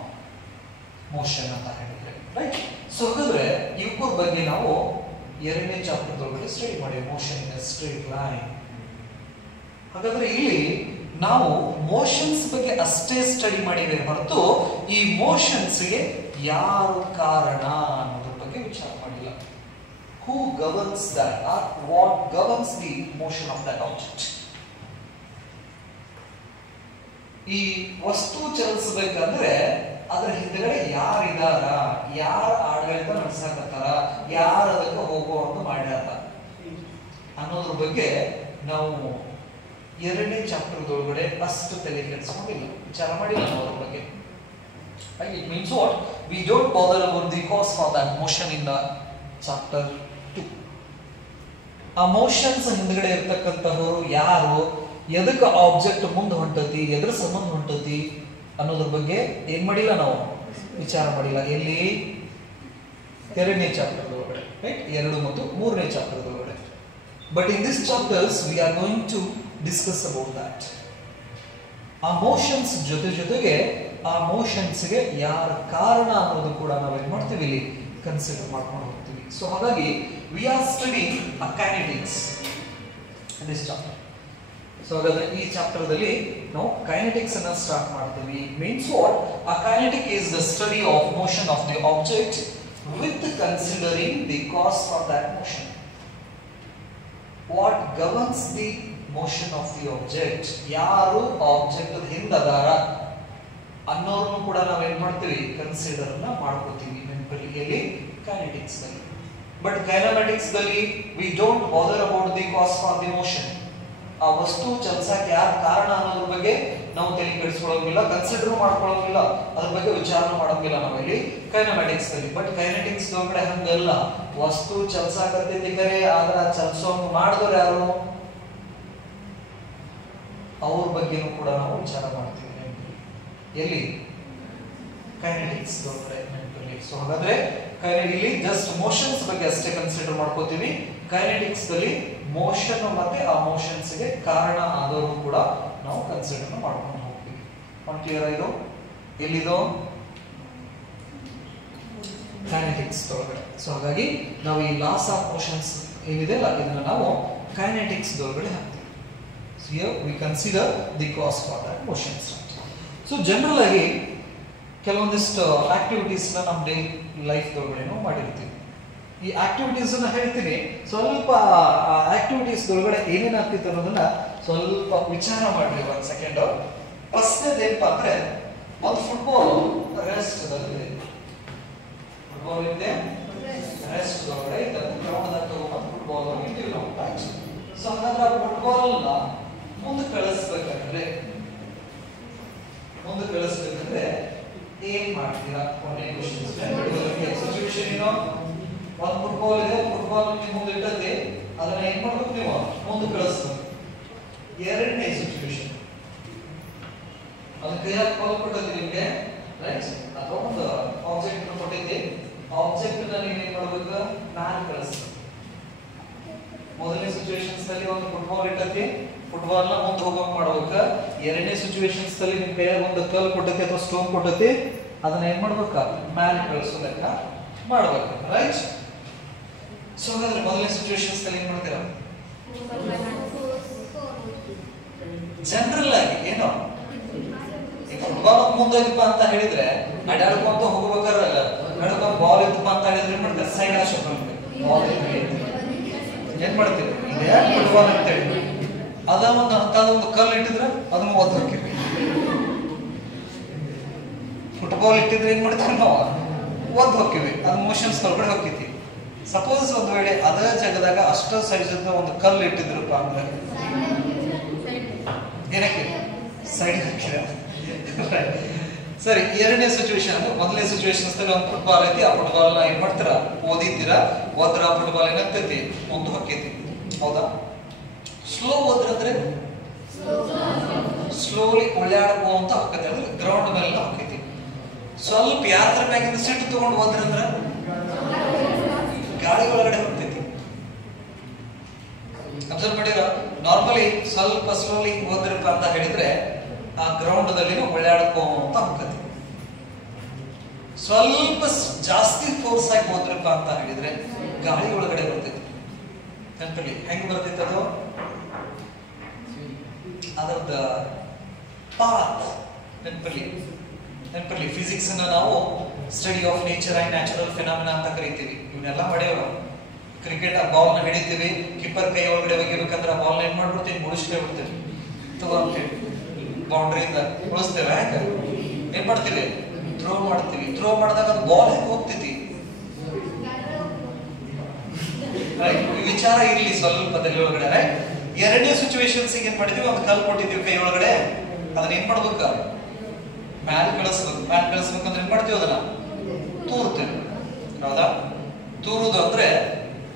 ಮೋಷನ್ ಅಂತ ಹೇಳಿದ್ರೆ, ರೈಟ್? ಸೊ ಹಾಗಾದ್ರೆ ಇವ್ರ ಬಗ್ಗೆ ನಾವು ಎರಡನೇ ಚಾಪ್ಟರ್ ಒಳಗಡೆ ಸ್ಟಡಿ ಮಾಡಿದ್ವಿ, motion in a straight line. ಹಾಗಾದ್ರೆ ಇಲ್ಲಿ ನಾವು ಮೋಷನ್ಸ್ ಬಗ್ಗೆ ಅಷ್ಟೇ ಸ್ಟಡಿ ಮಾಡಿದ್ರೆ ಹೊರತು ಈ ಮೋಷನ್ಸ್ ಗೆ ಯಾರು ಕಾರಣ ಅನ್ನೋದ್ರ ಬಗ್ಗೆ ವಿಚಾರ ಮಾಡಿಲ್ಲ. Who governs that, or what governs the motion of that object. ಈ ವಸ್ತು ಚಲಿಸಬೇಕಂದ್ರೆ ಅದ್ರ ಹಿಂದ್ಗಡೆ ಯಾರಿದಾರ, ಯಾರ ಆಡಳಿತ ನಡೆಸಕತ್ತಾರ, ಯಾರ ಅದಕ್ಕೆ ಹೋಗುವಂತ ಮಾಡ್ಯಾರ ಅನ್ನೋದ್ರ ಬಗ್ಗೆ ನಾವು 2ನೇ ಚಾಪ್ಟರ್ದೊಳಗಡೆ ಅಷ್ಟು ತಲೆ ಕೆಡಿಸ್ಕೊಂಡಿಲ್ಲ, ವಿಚಾರ ಮಾಡಿಲ್ಲ ನಾವು ಅದ್ರ ಬಗ್ಗೆ. It means what? We don't bother about the cause for that motion in the chapter 2. ಆ ಮೋಷನ್ಸ್ ಹಿಂದ್ಗಡೆ ಇರ್ತಕ್ಕಂತಹವರು ಯಾರು, ಎದಕ್ಕೆ ಆಬ್ಜೆಕ್ಟ್ ಮುಂದೆ ಹೊಂಟತಿ, ಎದ್ರ ಸಂಬಂಧ ಹೊಂಟತಿ ಅನ್ನೋದ್ರ ಬಗ್ಗೆ ಏನ್ ಮಾಡಿಲ್ಲ ನಾವು, ವಿಚಾರ ಮಾಡಿಲ್ಲ. ಎಲ್ಲಿ 2ನೇ ಚಾಪ್ಟರ್ ಒಳಗಡೆ, ರೈಟ್, 2 ಮತ್ತು 3ನೇ ಚಾಪ್ಟರ್ ಒಳಗಡೆ. But in this chapters we are going to discuss about that. ಆ ಮೋಷನ್ಸ್ ಜೊತೆಗೆ ಆ ಮೋಷನ್ಸ್ಗೆ ಯಾರ ಕಾರಣ ಅನ್ನೋದು ಕೂಡ ನಾವೇನ್ ಮಾಡ್ತೀವಿ, ಇಲ್ಲಿ ಕನ್ಸಿಡರ್ ಮಾಡ್ಕೊಂಡು ಹೋಗ್ತೀವಿ. ಸೊ ಹಾಗಾಗಿ we are studying kinetics in this chapter. So ಹಾಗಾದ್ರೆ ಈ ಚಾಪ್ಟರ್ ದಲ್ಲಿ ನಾವು ಕೈನೆಟಿಕ್ಸ್ ಅನ್ನ ಸ್ಟಾರ್ಟ್ ಮಾಡ್ತೀವಿ. Means what? a kinetic is the study of motion of the object with considering the cause for that motion. What governs the motion of the object? ಯಾರು object ಹಿಂದದಾರ ಅನ್ನೋರ್ನು ಕೂಡ ನಾವೇನ್ ಮಾಡ್ತೀವಿ, ಕನ್ಸಿಡರ್ ನ ಮಾಡ್ಕೋತೀವಿ ನೆನಪಲ್ಲಿ ಕೈನೆಟಿಕ್ಸ್ ದಲ್ಲಿ. ಬಟ್ ಕೈನೆಮ್ಯಾಟಿಕ್ಸ್ ದಲ್ಲಿ we don't bother about the cause for the motion. ಆ ವಸ್ತು ಚಲಿಸಕ್ಕೆ ಯಾರು ಕಾರಣ ಅನ್ನೋದ್ರ ಬಗ್ಗೆ ನಾವು ತಲೆ ಕೆಡಿಸ್ಕೊಳ್ಳೋಂಗಿಲ್ಲ, ಕನ್ಸಿಡರ್ ಮಾಡ್ಕೊಳ್ಳೋಂಗಿಲ್ಲ, ಅದ್ರ ಬಗ್ಗೆ ವಿಚಾರ ಮಾಡೋಂಗಿಲ್ಲ ನಾವಿಲ್ಲಿ ಕೈನೆಮ್ಯಾಟಿಕ್ಸ್ ದಲ್ಲಿ. ಬಟ್ ಕೈನೆಟಿಕ್ಸ್ ಒಳಗಡೆ ಹಂಗಲ್ಲ, ವಸ್ತು ಚಲಿಸಾಕತ್ತೈತಿ ಕರೆ, ಆದ್ರ ಚಲಿಸೋಂಗ್ ಮಾಡಿದವ್ರು ಯಾರು, ಅವ್ರ ಬಗ್ಗೆನೂ ಕೂಡ ನಾವು ವಿಚಾರ ಮಾಡ್ತೀವಿ ಎಲ್ಲಿ, ಕೈನೆಟಿಕ್ಸ್ ಒಳಗಡೆ ನೆನಪಲ್ಲಿ. ಸೊ ಹಾಗಾದ್ರೆ ಇಲ್ಲಿ ಜಸ್ಟ್ ಮೋಷನ್ಸ್ ಬಗ್ಗೆ ಅಷ್ಟೇ ಕನ್ಸಿಡರ್ ಮಾಡ್ಕೋತೀವಿ. ಕೈನೆಟಿಕ್ಸ್ ದಲ್ಲಿ ಮೋಷನ್ ಮತ್ತೆ ಆ ಮೋಷನ್ಸ್ ಗೆ ಕಾರಣ ಆದವರು ಕೂಡ ನಾವು ಕನ್ಸಿಡರ್ ಮಾಡ್ಕೊಂಡು ಹೋಗ್ತೀವಿ. ಕ್ಲಿಯರ್ ಇದು? ಎಲ್ಲಿದು? ಕೈನೆಟಿಕ್ಸ್ ಒಳಗಡೆ. ಸೊ ಹಾಗಾಗಿ ನಾವು ಈ ಲಾಸ್ ಆಫ್ ಮೋಷನ್ಸ್ ಏನಿದೆ ಅಲ್ಲ, ಇದನ್ನ ನಾವು ಕೈನೆಟಿಕ್ಸ್ ಒಳಗಡೆ ಹಾಕ್ತೀವಿ. So here we consider the cause for that motion. So general ಆಗಿ ಕೆಲವೊಂದಿಷ್ಟು ಆಕ್ಟಿವಿಟೀಸ್ ನ ನಮ್ಮ ಡೇ ಲೈಫ್ ಒಳಗಡೆ ನಾವು ಮಾಡಿರ್ತೀವಿ. ಈ ಆಕ್ಟಿವಿಟೀಸ್ ಅನ್ನ ಹೇಳ್ತೀನಿ, ಸ್ವಲ್ಪ ಆಕ್ಟಿವಿಟೀಸ್ ಒಳಗಡೆ ಏನೇನ್ ಆಗ್ತಿತ್ತು ಅನ್ನೋದನ್ನ ಸ್ವಲ್ಪ ವಿಚಾರ ಮಾಡ್ರಿ ಒಂದ್ ಸೆಕೆಂಡ್. ಫಸ್ಟ್ ಏನಪ್ಪಾ ಅಂದ್ರೆ, ಒಂದು ಫುಟ್ಬಾಲ್ ರೆಸ್ಟ್ ಇದೆ, ಫುಟ್ಬಾಲ್ ಇದೆ ರೆಸ್ಟ್ ಒಳಗಡೆ ಇದನ್ನು ಗ್ರೌಂಡ್ ದಾಗ ತಗೊಂಡು ಫುಟ್ಬಾಲ್ ಇಟ್ಟಿವಿ ನಾವು. ಸೊ ಹಾಗಾದ್ರೆ ಆ ಫುಟ್ಬಾಲ್ ನ ಮುಂದೆ ಕಳಿಸ್ಬೇಕಂದ್ರೆ ಏನ್ ಮಾಡ್ತೀರಾ? ಕೊನೆ ಕ್ವೆಶ್ಚನ್. ಸಿಚುವೇಶನ್ ಏನೋ, ಒಂದು ಫುಟ್ಬಾಲ್ ಇದೆ, ಫುಟ್ಬಾಲ್ ನಿಮ್ಮ ಮುಂದೆ ಇಟ್ಟದೆ, ಅದನ್ನ ಏನ್ ಮಾಡ್ಬೇಕು ನೀವು? ಮುಂದೆ ಕಳಿಸ್ಬೇಕು. 2ನೇ ಸಿಚುವೇಶನ್, ಅದನ್ನ ಕೈಯಾಗ ಬಾಲ್ ಕೊಟ್ಟೈತಿ ನಿಮ್ಗೆ, ರೈಟ್, ಅಥವಾ ಒಂದು ಆಬ್ಜೆಕ್ಟ್ ಕೊಟ್ಟೈತಿ, ಆಬ್ಜೆಕ್ಟ್ ನ ನೀವು ಏನ್ ಮಾಡ್ಬೇಕು? ಮ್ಯಾಲ್ ಕಳಿಸ್ಬೇಕು. ಮೊದಲನೇ ಸಿಚುವೇಶನ್ಸ್ ನಲ್ಲಿ ಒಂದು ಫುಟ್ಬಾಲ್ ಇಟ್ಟೈತಿ, ಫುಟ್ಬಾಲ್ ನ ಮುಂದೆ ಹೋಗೋಂಗ್ ಮಾಡ್ಬೇಕ. 2ನೇ ಸಿಚುವೇಶನ್ಸ್ ನಲ್ಲಿ ನಿಮ್ ಕೈಯಾಗ ಒಂದು ಕಲ್ ಕೊಟ್ಟೈತಿ ಅಥವಾ ಸ್ಟೋನ್ ಕೊಟ್ಟೈತಿ, ಅದನ್ನ ಏನ್ ಮಾಡ್ಬೇಕ? ಮ್ಯಾಲ್ ಕಳಿಸೋದಕ್ಕ ಮಾಡ್ಬೇಕು, ರೈಟ್. ಸೊ ಹಾಗಾದ್ರೆ ಮೊದಲನೇ ಸಿಚುವೇಶನ್ಸ್ ನಲ್ಲಿ ಏನ್ ಮಾಡ್ತೀರಾ? ಜನರಲ್ ಆಗಿ ಏನೋ, ಈ ಫುಟ್ಬಾಲ್ ಮುಂದೆ ಹೋಗಿಪ್ಪ ಅಂತ ಹೇಳಿದ್ರೆ ಅಡ್ಯಾಡ್ಕೊಂತ ಹೋಗ್ಬೇಕಾದ್ರೆ ನಡ್ಕೊಂಡ್ ಬಾಲ್ ಇತ್ತಪ್ಪ ಅಂತ ಹೇಳಿದ್ರೆ ಏನ್ ಮಾಡ್ತಾರೆ? ಸೈಡ್ ಹಾಕ್ಬೇಕು. ಬಾಲ್ ಏನ್ ಮಾಡ್ತೀವಿ? ಇದೇ ಫುಟ್ಬಾಲ್ ಅಂತ ಹೇಳಿ ಅದ ಒಂದು ಕಲ್ಲು ಇಟ್ಟಿದ್ರೆ ಅದನ್ನ ಒದ್ದು ಹಾಕಿರಿ. ಫುಟ್ಬಾಲ್ ಇಟ್ಟಿದ್ರೆ ಏನ್ ಮಾಡ್ತೀವಿ ನಾವು? ಒದ್ದು ಹಾಕಿವಿ, ಅದ್ ಮೋಷನ್ಸ್ ಹೊರಗಡೆ ಹೋಗ್ತೈತಿ. ಸಪೋಸ್ ಒಂದ್ ವೇಳೆ ಅದೇ ಜಾಗದಾಗ ಅಷ್ಟ ಸೈಜ್ ಒಂದು ಕಲ್ಲು ಇಟ್ಟಿದ್ರಪ್ಪ ಅಂದ್ರೆ ಏನಕ್ಕೆ? ಸೈಡ್ ಹಾಕಿರ. ಸರಿ, 2ನೇ ಸಿಚುವೇಶನ್ ಅಂದ್ರೆ, ಮೊದಲನೇ ಸಿಚುವೇಶನ್ಸ್ ಒಂದು ಫುಟ್ಬಾಲ್ ಐತಿ, ಆ ಫುಟ್ಬಾಲ್ ನ ಏನ್ ಮಾಡ್ತೀರಾ? ಓದಿತೀರಾ, ಓದ್ರ ಫುಟ್ಬಾಲ್ ಏನಾಗ್ತೈತಿ? ಮುಂದೆ ಹೊಕ್ಕೈತಿ, ಹೌದಾ? ಸ್ಲೋ ಓದ್ರಂದ್ರೆ ಸ್ಲೋಲಿ ಒಳ್ಳೆಯಾಡುವಂತ ಹಾಕತ್ತೆ, ಅಂದ್ರೆ ಗ್ರೌಂಡ್ ಮೇಲೆ ಹಾಕೈತಿ. ಸ್ವಲ್ಪ ಯಾತ್ರ ಮ್ಯಾಗಿನ ಸಿಟ್ಟು ತಗೊಂಡು ಹೋದ್ರಂದ್ರ ಗಾಳಿ ಒಳಗಡೆ ಹೋಗ್ತೈತಿ. ಅಬ್ಸರ್ವ್ ಮಾಡಿರ? ನಾರ್ಮಲಿ ಸ್ವಲ್ಪ ಸ್ಲೋಲಿ ಹೋದ್ರಪ್ಪ ಅಂತ ಹೇಳಿದ್ರೆ ಆ ಗ್ರೌಂಡ್ ದಲ್ಲಿ ಒಳ್ಳೆಯಾಡ್ಕೊಂತ ಹೋಗ್ತೈತಿ. ಸ್ವಲ್ಪ ಜಾಸ್ತಿ ಫೋರ್ಸ್ ಆಗಿ ಹೋದ್ರಪ್ಪ ಅಂತ ಹೇಳಿದ್ರೆ ಗಾಳಿ ಒಳಗಡೆ ಬರ್ತೈತಿ. ನೆನಪಲ್ಲಿ ಹೆಂಗ್ ಬರ್ತೈತಿ ಅದು? ಅದರದ ಪಾತ್ ನೆನಪಲ್ಲಿ ಫಿಸಿಕ್ಸ್ ಅನ್ನ ನಾವು study of nature and natural phenomena ಅಂತ ಕರಿತೀವಿ. ಇವನ್ನೆಲ್ಲ ಮಾಡ್ಯಾವ. ಕ್ರಿಕೆಟ್ ಆ ಬಾಲ್ ನ ಹಿಡಿತೀವಿ, ಕೀಪರ್ ಕೈ ಒಳಗಡೆ ಒಗಿಬೇಕಂದ್ರೆ ಆ ಬಾಲ್ ನ ಏನ್ ಮಾಡ್ಬಿಡ್ತೀವಿ? ಮುಳಿಸ್ಕೇ ಬಿಡ್ತೀವಿ, ತಗೊಂಡ್ತೀವಿ, ಬೌಂಡ್ರಿಯಿಂದ ಉಳಿಸ್ತೇವೆ. ಯಾಕೆ ಏನ್ ಮಾಡ್ತೀವಿ? ಥ್ರೋ ಮಾಡ್ತೀವಿ. ಥ್ರೋ ಮಾಡಿದಾಗ ಅದು ಬಾಲ್ ಹೇಗೆ ಹೋಗ್ತೈತಿ, ವಿಚಾರ ಇರ್ಲಿ ಸ್ವಲ್ಪ ತಲೆ ಒಳಗಡೆ. ರೈಟ್, ಎರಡನೇ ಸಿಚುವೇಶನ್ಸ್ ಏನ್ ಮಾಡಿದ್ವಿ, ಒಂದು ಕಲ್ ಕೊಟ್ಟಿದ್ದೀವಿ ಕೈ ಒಳಗಡೆ, ಅದನ್ನ ಏನ್ ಮಾಡ್ಬೇಕ, ಮ್ಯಾಲ್ ಕಳಿಸ್ಬೇಕು. ಮ್ಯಾಲ್ ಕಳಿಸ್ಬೇಕಂದ್ರೆ ಏನ್ ಮಾಡ್ತೀವಿ, ಅದನ್ನ ತೂರ್ತೀವಿ. ಹೌದಾ, ತೂರುದು ಅಂದ್ರೆ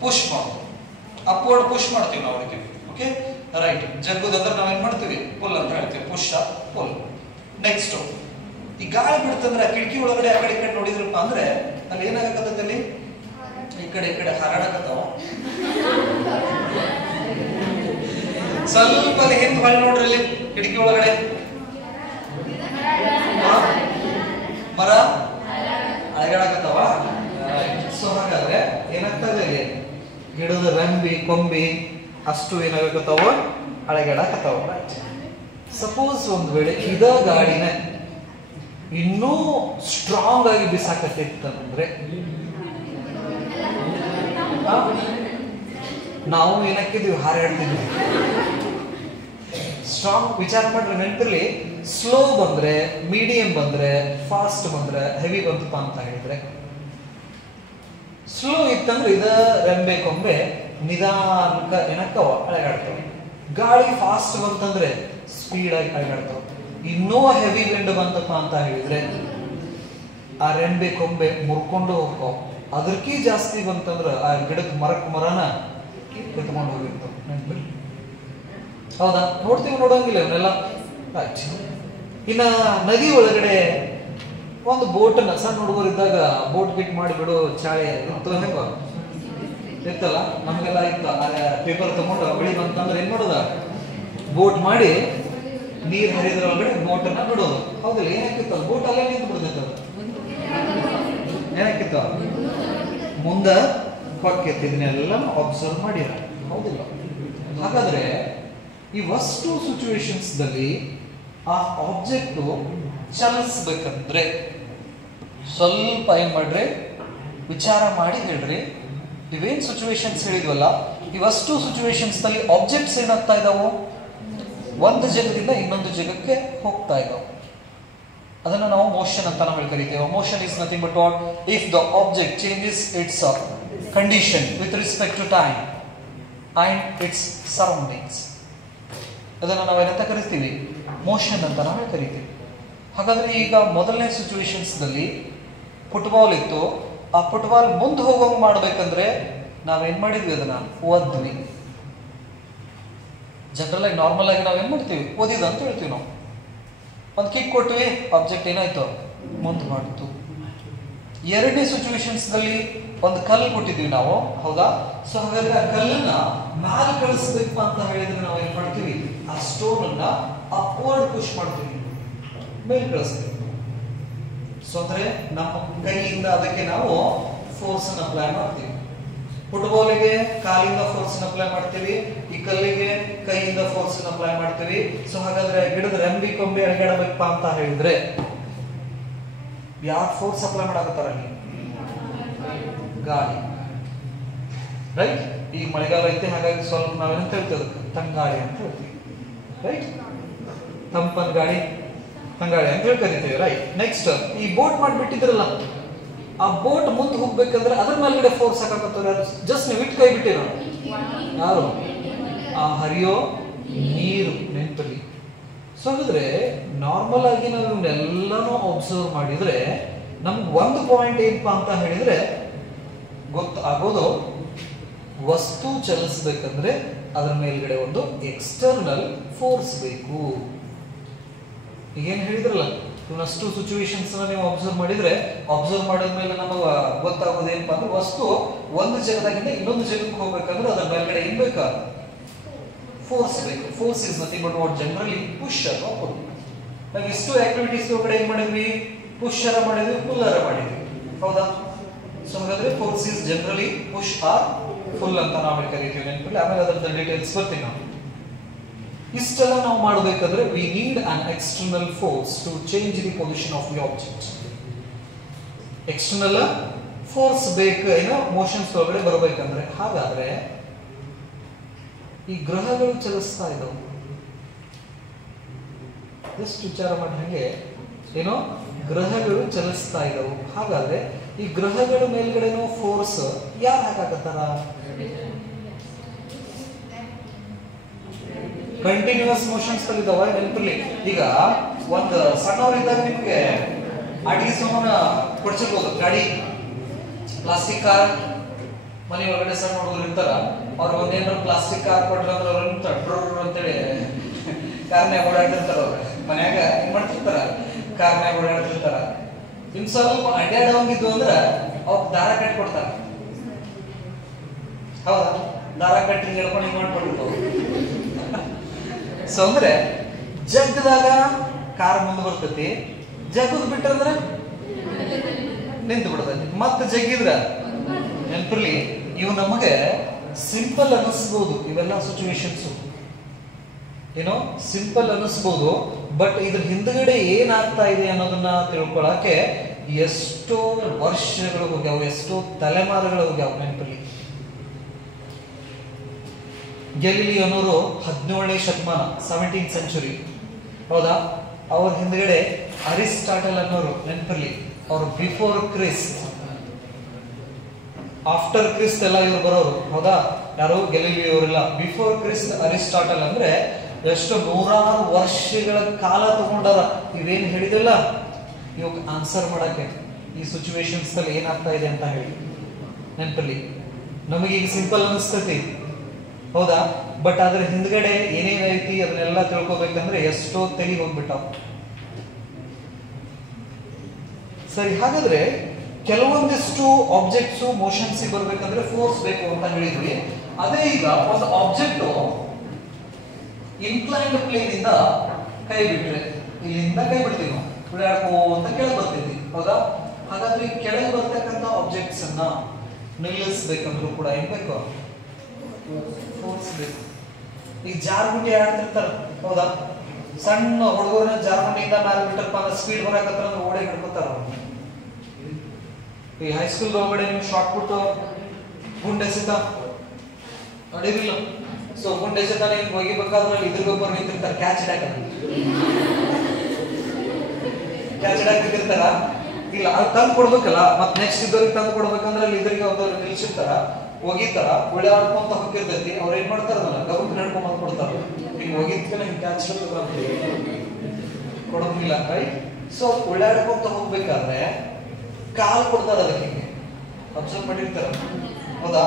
ಪುಷ್ ಮಾಡೋದು, ಅಪ್ವರ್ಡ್ ಪುಷ್ ಮಾಡ್ತೀವಿ ನಾವು ಅದಕ್ಕೆ. Okay right. ಜಗ್ಗುದಂದ್ರೆ ನಾವ್ ಏನ್ ಮಾಡ್ತೀವಿ, ಪುಲ್ ಅಂತ ಹೇಳ್ತೀವಿ, ಪುಷ್ ಪುಲ್. ನೆಕ್ಸ್ಟ್, ಈ ಗಾಳಿ ಬಿಡ್ತಂದ್ರೆ ಆ ಕಿಟಕಿ ಒಳಗಡೆ ಆ ಕಡೆ ಈ ಕಡೆ ನೋಡಿದ್ರಪ್ಪ ಅಂದ್ರೆ ಅಲ್ಲಿ ಏನಾಗತ್ತದ, ಅಲ್ಲಿ ಈ ಕಡೆ ಹಾರಾಡಕತ್ತಾವ. ಸ್ವಲ್ಪ ಹಿಂದ್ ಹೊಳಿ ನೋಡ್ರಿ, ಅಲ್ಲಿ ಕಿಟಕಿ ಒಳಗಡೆ ಮರ ಅಳಗಾಡಕತ್ತಾವ. ಸೊ ಹಾಗಾದ್ರೆ ಏನಾಗ್ತದೆ, ಇಲ್ಲಿ ಗಿಡದ ರೆಂಬಿ ಕೊಂಬಿ ಅಷ್ಟು ಏನಾಗಕತ್ತಾವ, ಅಳಗಾಡಕತ್ತಾವ. ಸಪೋಸ್ ಒಂದ್ ವೇಳೆ ಇದ ಗಾಡಿನ ಇನ್ನೂ ಸ್ಟ್ರಾಂಗ್ ಆಗಿ ಬಿಸಾಕತ್ತಿತ್ತಂದ್ರೆ ನಾವು ಏನಕ್ಕಿದೀವಿ, ಹಾರಾಡ್ತಿದ್ವಿ. ಸ್ಟ್ರಾಂಗ್ ವಿಚಾರ ಮಾಡ್ರಿ, ನೆನಪಿರ್ಲಿ. ಸ್ಲೋ ಬಂದ್ರೆ, ಮೀಡಿಯಂ ಬಂದ್ರೆ, ಫಾಸ್ಟ್ ಬಂದ್ರೆ, ಹೆವಿ ಬಂತಪ್ಪ ಅಂತ ಹೇಳಿದ್ರೆ, ಸ್ಲೋ ಇತ್ತಂದ್ರೆ ಇದ ರೆಂಬೆ ಕೊಂಬೆ ನಿಧಾನಕ ಏನಕ್ಕವ ಅಳಗಾಡ್ತವೆ. ಗಾಳಿ ಫಾಸ್ಟ್ ಬಂತಂದ್ರೆ ಸ್ಪೀಡ್ ಆಗಿ ಅಳಗಾಡ್ತವೆ. ಇನ್ನೂ ಹೆವಿ ವಿಂಡ್ ಬಂತಪ್ಪ ಅಂತ ಹೇಳಿದ್ರೆ ಆ ರೆಂಬೆ ಕೊಂಬೆ ಮುರ್ಕೊಂಡು ಹೋಗ್ತಾವ. ಅದಕ್ಕಿ ಜಾಸ್ತಿ ಬಂತಂದ್ರ ಆ ಗಿಡಕ್ ಮರನ ಕಿತ್ಕೊಂಡು ಹೋಗಿರ್ತಾವ. ನೆನಪಿರ್ಲಿ. ಹೌದಾ, ನೋಡ್ತೀವಿ, ನೋಡಂಗಿಲ್ಲ ಇವನ್ನೆಲ್ಲ. ಇನ್ನ ನದಿ ಒಳಗಡೆ ಒಂದು ಬೋಟನ್ನ ಸಣ್ಣ ಹುಡುಗರು ಇದ್ದಾಗ ಬೋಟ್ ಗಿಟ್ ಮಾಡಿ ಬಿಡು ಚಾಳಿ ಇತ್ತು, ಹೆಂಗ ಇತ್ತಲ್ಲ, ನಮ್ಗೆಲ್ಲ ಇತ್ತು. ಪೇಪರ್ ತಗೊಂಡು ಬಿಳಿ ಬಂತಂದ್ರೆ ಏನ್ ಮಾಡೋದ, ಬೋಟ್ ಮಾಡಿ ನೀರ್ ಹರಿದ್ರೊಳಗಡೆ ಬೋಟನ್ನ ಬಿಡೋದು. ಹೌದಿಲ್ಲ, ಏನಾಕಿತ್ತಲ್ಲ, ಬೋಟ್ ಅಲ್ಲೇ ನಿಂತು ಬಿಡ್ತೈತೆ. ಏನಾಕಿತ್ತ, ಮುಂದ ಪಕ್ಕೆತ್ತು. ಇದನ್ನೆಲ್ಲ ಅಬ್ಸರ್ವ್ ಮಾಡಿರ, ಹೌದಿಲ್ಲ. ಹಾಗಾದ್ರೆ ಈ ವಸ್ತು ಸಿಚುವೇಶನ್ಸ್ ದಲ್ಲಿ ಆ ಆಬ್ಜೆಕ್ಟ್ ಚಲಿಸ್ಬೇಕಂದ್ರೆ ಸ್ವಲ್ಪ ಏನ್ ಮಾಡ್ರಿ, ವಿಚಾರ ಮಾಡಿ ಹೇಳ್ರಿ. ಇವೇನ್ ಸಿಚುವೇಶನ್ಸ್ ಹೇಳಿದ್ವಲ್ಲ, ಈ ವಸ್ತು ಸಿಚುವೇಶನ್ಸ್ ನಲ್ಲಿ ಆಬ್ಜೆಕ್ಟ್ಸ್ ಏನಾಗ್ತಾ ಇದಾವು, ಒಂದು ಜಾಗದಿಂದ ಇನ್ನೊಂದು ಜಾಗಕ್ಕೆ ಹೋಗ್ತಾ ಇದಾವೆ. ಅದನ್ನ ನಾವು ಮೋಷನ್ ಅಂತ ನಾವು ಕರಿತೇವೆ. Motion is nothing but what, if the object changes its condition with respect to time and its surroundings. ಅದನ್ನ ನಾವೇನಂತ ಕರಿತೀವಿ, ಮೋಷನ್ ಅಂತ ನಾವು ಕರಿತೀವಿ. ಹಾಗಾದ್ರೆ ಈಗ ಮೊದಲನೇ ಸಿಚುವೇಶನ್ಸ್ ನಲ್ಲಿ ಫುಟ್ಬಾಲ್ ಇತ್ತು. ಆ ಫುಟ್ಬಾಲ್ ಮುಂದೆ ಹೋಗೋಂಗ್ ಮಾಡ್ಬೇಕಂದ್ರೆ ನಾವೇನ್ ಮಾಡಿದ್ವಿ, ಅದನ್ನ ಓದ್ವಿ. ಜನರಲ್ ಆಗಿ ನಾರ್ಮಲ್ ಆಗಿ ನಾವೇನ್ ಮಾಡ್ತೀವಿ, ಓದಿದ ಅಂತ ಹೇಳ್ತೀವಿ. ನಾವು ಒಂದು ಕಿಕ್ ಕೊಟ್ವಿ, ಆಬ್ಜೆಕ್ಟ್ ಏನಾಯ್ತು, ಮುಂದೆ ಮಾಡ್ತು. ಎರಡನೇ ಸಿಚುವೇಶನ್ಸ್ ನಲ್ಲಿ ಒಂದು ಕಲ್ಲು ಕೊಟ್ಟಿದ್ವಿ ನಾವು, ಹೌದಾ. ಸೊ ಹಾಗಾದ್ರೆ ಆ ಕಲ್ಲನ್ನ ಮ್ಯಾಲ ಕಳಿಸ್ಬೇಕು ಅಂತ ಹೇಳಿದ್ರೆ ನಾವು ಏನ್ ಮಾಡ್ತೀವಿ, ಆ ಸ್ಟೋನ್ ಅನ್ನ ಅಪ್ವರ್ಡ್ ಪುಷ್ ಮಾಡ್ತೀವಿ, ಮೇಲ್ ಕಳಿಸ್ತೀವಿ. ಸೊ ಅಂದ್ರೆ ನಮ್ಮ ಕೈಯಿಂದ ಅದಕ್ಕೆ ನಾವು ಫೋರ್ಸ್ ಅನ್ನು ಅಪ್ಲೈ ಮಾಡ್ತೀವಿ. ಫುಟ್ಬಾಲಿಗೆ ಕಾಲಿಂದ ಫೋರ್ಸ್ ಅಪ್ಲೈ ಮಾಡ್ತೀವಿ, ಈ ಕಲ್ಲಿಗೆ ಕೈಯಿಂದ ಫೋರ್ಸ್ ಅಪ್ಲೈ ಮಾಡ್ತೀವಿ. ಸೊ ಹಾಗಾದ್ರೆ ಗಿಡದ ರೆಂಬಿ ಕೊಂಬೆ ಅಳಗಾಡಬೇಕಪ್ಪ ಅಂತ ಹೇಳಿದ್ರೆ ಯಾರು ಫೋರ್ಸ್ ಅಪ್ಲೈ ಮಾಡಕತ್ತಾರ, ಗಾಳಿ. ರೈಟ್. ಈಗ ಮಳೆಗಾಲ ಐತೆ, ಹಾಗಾಗಿ ಸ್ವಲ್ಪ ನಾವೇನಂತ ಹೇಳ್ತೇವೆ, ತಂಗಾಳಿ ಅಂತ ಹೇಳ್ತೀವಿ. ರೈಟ್, ತಂಪನ್ ಗಾಳಿ, ತಂಗಾಳಿ ಅಂತ ಹೇಳಿ ಕರಿತೀವಿ. ರೈಟ್. ನೆಕ್ಸ್ಟ್, ಈ ಬೋಟ್ ಮಾಡಿಬಿಟ್ಟಿದ್ರಲ್ಲ, ಆ ಬೋಟ್ ಮುಂದೆ ಹೋಗ್ಬೇಕಂದ್ರೆ ಅದ್ರ ಮೇಲ್ಗಡೆ ಫೋರ್ಸ್ ಹಾಕಕತ್ತವ್ರು ಯಾರು, ಜಸ್ಟ್ ನೀವು ಇಟ್ಟು ಕೈ ಬಿಟ್ಟಿರೋ ಯಾರು, ಆ ಹರಿಯೋ ನೀರು. ನೆನಪಲ್ಲಿ. ಸೊ ಹಾಗಾದ್ರೆ ನಾರ್ಮಲ್ ಆಗಿ ನಾವು ಇವನ್ನೆಲ್ಲಾನು ಅಬ್ಸರ್ವ್ ಮಾಡಿದ್ರೆ ನಮ್ಗೆ ಒಂದು ಪಾಯಿಂಟ್ ಏನಪ್ಪಾ ಅಂತ ಹೇಳಿದ್ರೆ ಗೊತ್ತಾಗೋದು, ವಸ್ತು ಚಲಿಸ್ಬೇಕಂದ್ರೆ ಅದರ ಮೇಲ್ಗಡೆ ಒಂದು ಎಕ್ಸ್ಟರ್ನಲ್ ಫೋರ್ಸ್ ಬೇಕು. ಈಗೇನ್ ಹೇಳಿದ್ರಲ್ಲ, ಇವನಷ್ಟು ಸಿಚುವೇಶನ್ಸ್ ನೀವು ಅಬ್ಸರ್ವ್ ಮಾಡಿದ್ರೆ, ಅಬ್ಸರ್ವ್ ಮಾಡಿದ್ಮೇಲೆ ನಮಗ ಗೊತ್ತಾಗೋದು ಏನಪ್ಪಾ ಅಂದ್ರೆ, ವಸ್ತು ಒಂದು ಜಾಗದಾಗಿಂದ ಇನ್ನೊಂದು ಜಾಗಕ್ಕೆ ಹೋಗ್ಬೇಕಂದ್ರೆ ಅದರ ಮೇಲ್ಗಡೆ ಏನ್ ಬೇಕಾ, ಫೋರ್ಸ್ ಬೇಕು. Force is nothing but what generally push ಅಥವಾ ಪುಲ್. ನಾವು ಇಷ್ಟು ಆಕ್ಟಿವಿಟೀಸ್ ಒಳಗಡೆ ಏನ್ ಮಾಡಿದ್ವಿ, ಪುಷರ ಮಾಡಿದ್ವಿ, ಪುಲ್ಲರ ಮಾಡಿದ್ವಿ, ಹೌದಾ. ಸೊ ಹಾಗಾದ್ರೆ force is generally push or pull ಅಂತ ನಾವು ಕರಿತೀವಿ. ನೆನಪಿಲ್ಲ, ಆಮೇಲೆ ಅದರ ಡೀಟೇಲ್ಸ್ ಬರ್ತೀವಿ ನಾವು. ಇಷ್ಟೆಲ್ಲ ನಾವು ಮಾಡಬೇಕಾದ್ರೆ we need an external force to change the position of the object. External force ಬೇಕು ಏನೋ ಮೋಷನ್ಸ್ ಒಳಗಡೆ ಬರಬೇಕಂದ್ರೆ. ಹಾಗಾದ್ರೆ ಈ ಗ್ರಹಗಳು ಚಲಿಸ್ತಾ ಇದ್ದವು, ಜಸ್ಟ್ ವಿಚಾರ ಮಾಡಿ. ಹಾಗೆ ಏನೋ ಗ್ರಹಗಳು ಚಲಿಸ್ತಾ ಇದಾವೆ. ಹಾಗಾದ್ರೆ ಈ ಗ್ರಹಗಳ ಮೇಲ್ಗಡೆನೋ ಫೋರ್ಸ್ ಯಾರು ಹಾಕಾಕತ್ತಾರ? ಕಂಟಿನ್ಯೂಸ್ ಮೋಷನ್ಸ್ ಇದಾವ. ನೆನಪಿರ್ಲಿ, ಈಗ ಒಂದು ಸಣ್ಣವರಿದ್ದಾಗ ನಿಮ್ಗೆ ಅಡಿಗೆ ಸಾಮಾನ ಕೊಡ್ಸಿರ್ಬೋದು. ಗಾಡಿ, ಪ್ಲಾಸ್ಟಿಕ್ ಕಾರ್, ಮನೆ ಒಳಗಡೆ ಸಣ್ಣ ಹುಡುಗರು ಇರ್ತಾರ, ಅವ್ರಿಗೆ ಒಂದೇನಾದ್ರು ಪ್ಲಾಸ್ಟಿಕ್ ಕಾರ್ ಕೊಟ್ರ ಅಂದ್ರೆ ಅವ್ರ ಅಂತೇಳಿ ಕಾರ್ನ್ಯಾಗ ಓಡಾಡ್ತಿರ್ತಾರ. ಅವ್ರ ಮನ್ಯಾಗ ಏನ್ ಮಾಡ್ತಿರ್ತಾರ, ಕಾರ್ನ್ಯಾಗ ಓಡಾಡ್ತಿರ್ತಾರ. ಇನ್ ಸ್ವಲ್ಪ ಅಡ್ಡಾಡೋಂಗಿದ್ದು ಅಂದ್ರ ಅವ್ರ ದಾರ ಕಟ್ಟಿ ಕೊಡ್ತಾರ. ಹೌದಾ? ದಾರ ಕಟ್ಟಿ ಹೇಳ್ಕೊಂಡು ಹಿಂಗ್ ಮಾಡ್ಕೊಟ್ಟಿರ್ತಾವ. ಸೊ ಅಂದ್ರೆ ಜಗ್ಗದಾಗ ಕಾರ್ ಮುಂದೆ ಬರ್ತೈತಿ, ಜಗ್ಗದ್ ಬಿಟ್ರಂದ್ರ ನಿಂತು ಬಿಡ್ತೈತಿ. ಮತ್ತೆ ಜಗ್ಗಿದ್ರ ನೆನಪಿರ್ಲಿ, ಇವು ನಮಗೆ ಸಿಂಪಲ್ ಅನಿಸ್ಬೋದು. ಇವೆಲ್ಲ ಸಿಚುವೇಶನ್ಸ್ ಏನೋ ಸಿಂಪಲ್ ಅನಿಸ್ಬೋದು, ಬಟ್ ಇದ್ರ ಹಿಂದ್ಗಡೆ ಏನಾಗ್ತಾ ಇದೆ ಅನ್ನೋದನ್ನ ತಿಳ್ಕೊಳಕ್ಕೆ ಎಷ್ಟೋ ವರ್ಷಗಳು ಹೋಗ್ಯಾವ, ಎಷ್ಟೋ ತಲೆಮಾರುಗಳು ಹೋಗ್ಯಾವ. ನೆನಪಿರ್ಲಿ, ಗೆಲಿಲಿಯೋ ಅನ್ನೋರು 17ನೇ ಶತಮಾನ, 17th ಸೆಂಚುರಿ, ಹೌದಾ? ಅವ್ರ ಹಿಂದ್ಗಡೆ ಅರಿಸ್ಟಾಟಲ್ ಅನ್ನೋರು, ನೆನಪಿರ್ಲಿ, ಅವರು ಬಿಫೋರ್ ಕ್ರಿಸ್ಟ್, ಆಫ್ಟರ್ ಕ್ರಿಸ್ಟ್ ಎಲ್ಲ ಇವ್ರು ಬರೋರು. ಹೌದಾ? ಯಾರು? ಗೆಲಿಲಿಯೋ ಅವರೆಲ್ಲ ಬಿಫೋರ್ ಕ್ರಿಸ್ಟ್. ಅರಿಸ್ಟಾಟಲ್ ಅಂದ್ರೆ ಎಷ್ಟು 100 ವರ್ಷಗಳ ಕಾಲ ತಗೊಂಡಾರ ಇವೇನ್ ಹೇಳಿದಿಲ್ಲ ಇವಾಗ ಆನ್ಸರ್ ಮಾಡಕ್ಕೆ, ಈ ಸಿಚುವೇಶನ್ಸ್ ಅಲ್ಲಿ ಏನಾಗ್ತಾ ಇದೆ ಅಂತ ಹೇಳಿ. ನೆನಪಿರ್ಲಿ, ನಮಗೀಗ ಸಿಂಪಲ್ ಅನಿಸ್ತೈತಿ, ಹೌದಾ? ಬಟ್ ಅದ್ರ ಹಿಂದ್ಗಡೆ ಏನೇನೈತಿ ಅದನ್ನೆಲ್ಲ ತಿಳ್ಕೊಬೇಕಂದ್ರೆ ಎಷ್ಟೋ ತಲೆ ಹೋಗ್ಬಿಟ್ಟಾವ. ಸರಿ, ಹಾಗಾದ್ರೆ ಕೆಲವೊಂದಿಷ್ಟು ಆಬ್ಜೆಕ್ಟ್ಸ್ ಮೋಷನ್ಸ್ ಬರ್ಬೇಕಂದ್ರೆ ಫೋರ್ಸ್ ಬೇಕು ಅಂತ ಹೇಳಿದ್ವಿ. ಅದೇ ಈಗ ಒಂದು ಆಬ್ಜೆಕ್ಟ್ ಇನ್ಕ್ಲೈನ್ಡ್ ಪ್ಲೇನ್ ಇಂದ ಕೈ ಬಿಟ್ರೆ, ಇಲ್ಲಿಂದ ಕೈ ಬಿಡ್ತೀವಿ ನಾವು, ಅಂತ ಕೆಳಗೆ ಬರ್ತೈತಿ, ಹೌದಾ? ಹಾಗಾದ್ರೆ ಕೆಳಗೆ ಬರ್ತಕ್ಕಂಥ ಆಬ್ಜೆಕ್ಟ್ಸ್ ಅನ್ನ ನಿಲ್ಲಿಸ್ಬೇಕಂದ್ರೂ ಕೂಡ ಏನ್ ಬೇಕು? ಫೋರ್ಸ್ ಬೇಕು. ಈಗ ಜಾರ್ಗುಂಡಿ ಆಡ್ತಿರ್ತಾರ, ಹೌದಾ? ಸಣ್ಣ ಹುಡುಗರನ್ನ ಜಾರ್ಗುಂಡಿಯಿಂದ ಮ್ಯಾಲ ಬಿಟ್ಟಪ್ಪ ಅಂದ್ರೆ ಸ್ಪೀಡ್ ಬರಕತ್ತಾರ ಅಂದ್ರೆ ಓಡೇ ಹಿಡ್ಕೊತಾರ. ಈ ಹೈಸ್ಕೂಲ್ ಒಳಗಡೆ ನೀವು ಶಾರ್ಟ್ ಪುಟ್ ಗುಂಡೆ ಎಸೆತ ನೋಡಿರಿಲ್ಲ? ಸೊ ಗುಂಡೆ ಎಸೆತ ನೀವು ಒಗಿಬೇಕಾದ್ರೆ ಇದ್ರಿಗೊಬ್ಬರು ನಿಂತಿರ್ತಾರೆ, ಕ್ಯಾಚ್ ಹಿಡಾಕಿರ್ತಾರ. ಇಲ್ಲ, ಅದು ತಂದು ಕೊಡ್ಬೇಕಲ್ಲ, ಮತ್ತೆ ನೆಕ್ಸ್ಟ್ ಇದ್ದವ್ರಿಗೆ ತಂದು ಕೊಡ್ಬೇಕಂದ್ರೆ ಅಲ್ಲಿ ಇದ್ರಿಗೆ ಅವ್ರವ್ರು ನಿಲ್ಸಿರ್ತಾರ, ಒಗಿತಾರ, ಒಳ್ಳಾಡ್ಕೊಂತ ಹೋಗಿರ್ತೈತಿ. ಅವ್ರು ಏನ್ ಮಾಡ್ತಾರಲ್ಲ, ಗಬಕ್ ನಡ್ಕೊಂಡ್ ಬಂದ್ ಕೊಡ್ತಾರ. ಹಿಂಗ್ ಒಗಿದ್ಕನ ಹಿಂಗ್ ಕ್ಯಾಚ್ ಕೊಡೋದಿಲ್ಲ, ರೈಟ್? ಸೊ ಒಳ್ಳಾಡ್ಕೊಂತ ಹೋಗ್ಬೇಕಾದ್ರೆ ಕಾಲ್ ಕೊಡ್ತಾರ, ಅದಕ್ಕೆ ಹಿಂಗೆ ಅಬ್ಸರ್ವ್ ಮಾಡಿರ್ತಾರ, ಹೌದಾ?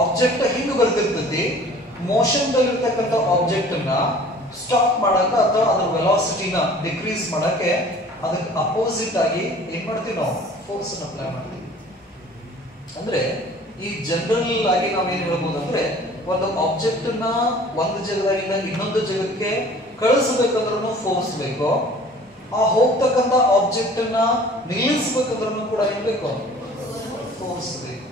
ಆಬ್ಜೆಕ್ಟ್ ಹಿಂಗ್ ಬರ್ತಿರ್ತೈತಿ. ಮೋಷನ್ ದಲ್ಲಿರ್ತಕ್ಕಂಥ ಆಬ್ಜೆಕ್ಟ್ ಅನ್ನ ಸ್ಟಾಪ್ ಮಾಡಕ ಅಥವಾ ಅದರ ವೆಲಾಸಿಟಿನ ಡಿಕ್ರೀಸ್ ಮಾಡಕ್ಕೆ ಅದಕ್ಕೆ ಅಪೋಸಿಟ್ ಆಗಿ ಏನ್ ಮಾಡ್ತೀವಿ ನಾವು? ಫೋರ್ಸ್ ಅನ್ನ ಅಪ್ಲೈ ಮಾಡ್ತೀವಿ. ಅಂದ್ರೆ ಈ ಜನರಲ್ ಆಗಿ ನಾವೇನ್ ಹೇಳ್ಬೋದು ಅಂದ್ರೆ, ಒಂದು ಆಬ್ಜೆಕ್ಟ್ ನ ಒಂದು ಜಾಗದಿಂದ ಇನ್ನೊಂದು ಜಾಗಕ್ಕೆ ಕಳಿಸಬೇಕಂದ್ರೂ ಫೋರ್ಸ್ ಬೇಕು, ಆ ಹೋಗ್ತಕ್ಕಂಥ ಆಬ್ಜೆಕ್ಟ್ ನ ನಿಲ್ಲಿಸಬೇಕಂದ್ರೂ ಕೂಡ ಏನ್ ಬೇಕು? ಫೋರ್ಸ್ ಬೇಕು.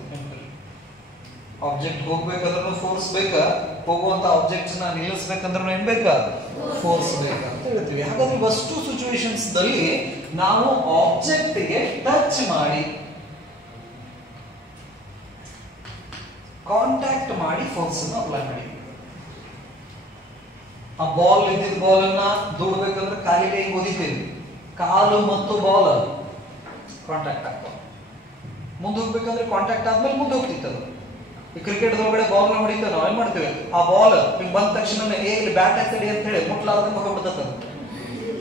ಆಬ್ಜೆಕ್ಟ್ ಹೋಗ್ಬೇಕಂದ್ರೂ ಫೋರ್ಸ್ ಬೇಕಾ, ಹೋಗುವಂತ ಆಬ್ಜೆಕ್ಟ್ಸ್ ನ ನಿಲ್ಲಿಸಬೇಕಂದ್ರೂ ಏನ್ ಬೇಕಾ? ಫೋರ್ಸ್ ಬೇಕಾ ಅಂತ ಹೇಳ್ತೀವಿ. ಹಾಗಾದ್ರೆ ವಸ್ತು ಸಿಚುವೇಶನ್ಸ್ ದಲ್ಲಿ ನಾವು ಆಬ್ಜೆಕ್ಟ್ ಗೆ ಟಚ್ ಮಾಡಿ, ಕಾಂಟ್ಯಾಕ್ಟ್ ಮಾಡಿ ಫೋರ್ಸ್ ಅನ್ನು ಅಪ್ಲೈ ಮಾಡಿ. ಆ ಬಾಲ್ ಇದ್ದಿದ್ದ ಬಾಲ್ ಅನ್ನ ದೂಡ್ಬೇಕಂದ್ರೆ ಕಾಲಿಗೆ ಹಿಂಗ್ ಓದಿತೀವಿ, ಕಾಲು ಮತ್ತು ಬಾಲ್ ಕಾಂಟ್ಯಾಕ್ಟ್ ಆಗ್ತಾವ. ಮುಂದೆ ಹೋಗ್ಬೇಕಂದ್ರೆ ಕಾಂಟ್ಯಾಕ್ಟ್ ಆದ್ಮೇಲೆ ಮುಂದೆ ಹೋಗ್ತಿತ್ತು ಅದು. ಈ ಕ್ರಿಕೆಟ್ ಒಳಗಡೆ ಬಾಲ್ ನ ಹೊಡಿತಾವ, ನಾವು ಏನ್ ಮಾಡ್ತೇವೆ? ಆ ಬಾಲ್ ಹಿಂಗ್ ಬಂದ ತಕ್ಷಣ ಇಲ್ಲಿ ಬ್ಯಾಟ್ ಹಾಕ್ತಡಿ ಅಂತ ಹೇಳಿ ಮುಟ್ಲಾರ್ದಂಗ ಹೋಗ್ಬಿಡ್ತದ,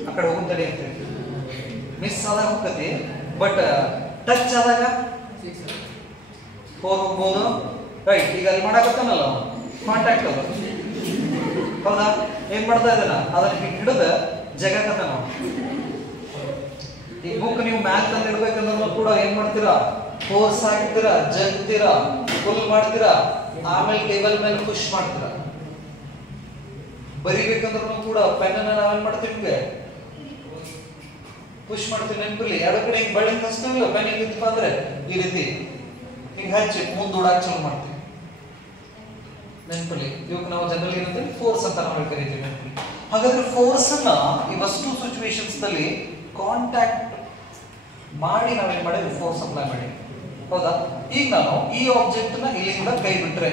ಆ ಕಡೆ ಹೋಗುತ್ತಡಿ ಅಂತ ಹೇಳಿ. ಮಿಸ್ ಆದಾಗ ಹೋಗ್ತತಿ, ಬಟ್ ಟಚ್ ಆದಾಗ ಫೋರ್ ಹೋಗ್ಬೋದು, ರೈಟ್? ಈಗ ಅಲ್ಲಿ ಮಾಡಾಕತ್ತಾನಲ್ಲ ಕಾಂಟ್ಯಾಕ್ಟ್ ಅದ, ಹೌದಾ? ಏನ್ ಮಾಡ್ತಾ ಇದ್ದಾನ? ಅದನ್ನ ಹಿಡಿದ ಜಗಕತ್ತ ನಾವು. ಈ ಬುಕ್ ನೀವು ಮ್ಯಾಥ್ ತಂದು ಇಡ್ಬೇಕಂದ್ರೂ ಕೂಡ ಏನ್ ಮಾಡ್ತೀರಾ? ಫೋರ್ಸ್ ಹಾಕ್ತೀರಾ, ಜಗ್ತೀರಾ, ಫುಲ್ ಮಾಡ್ತೀರಾ, ಆಮೇಲೆ ಟೇಬಲ್ ಮೇಲೆ ಪುಷ್ ಮಾಡ್ತೀರಾ. ಬರಿಬೇಕಂದ್ರೂ ಕೂಡ ಪೆನ್ ಅನ್ನ ನಾವೇನ್ ಮಾಡ್ತೀವಿ? ಪುಷ್ ಮಾಡ್ತೀವಿ. ನೆನಪಿರ್ಲಿ, ಎರಡು ಕಡೆ ಹಿಂಗ್ ಬಳ್ಳಿ ಹಚ್ತೀವಿಲ್ಲ, ಪೆನ್ ಹಿಂಗಿತ್ತಪ್ಪ ಅಂದ್ರೆ ಈ ರೀತಿ ಹಿಂಗ್ ಹಚ್ಚಿ ಮುಂದೂಡಾಕ್ ಚಾಲು ಮಾಡ್ತೀವಿ. ನೆನಪಿರ್ಲಿ, ಇವಾಗ ನಾವು ಜನರಲ್ ಏನಂತೀವಿ? ಫೋರ್ಸ್ ಅಂತ ನಾವು ಕರಿತೀವಿ. ನೆನಪಿರ್ಲಿ. ಹಾಗಾದ್ರೆ ಫೋರ್ಸ್ ಅನ್ನ ಈ ವಸ್ತು ಸಿಚುವೇಶನ್ಸ್ ನಲ್ಲಿ ಕಾಂಟ್ಯಾಕ್ಟ್ ಮಾಡಿ ನಾವೇನ್ ಮಾಡಿದ್ವಿ? ಫೋರ್ಸ್ ಅಪ್ಲೈ ಮಾಡಿ, ಹೌದಾ? ಈಗ ನಾನು ಈ ಆಬ್ಜೆಕ್ಟ್ ನ ಇಲ್ಲಿಂದ ಕೈ ಬಿಟ್ರೆ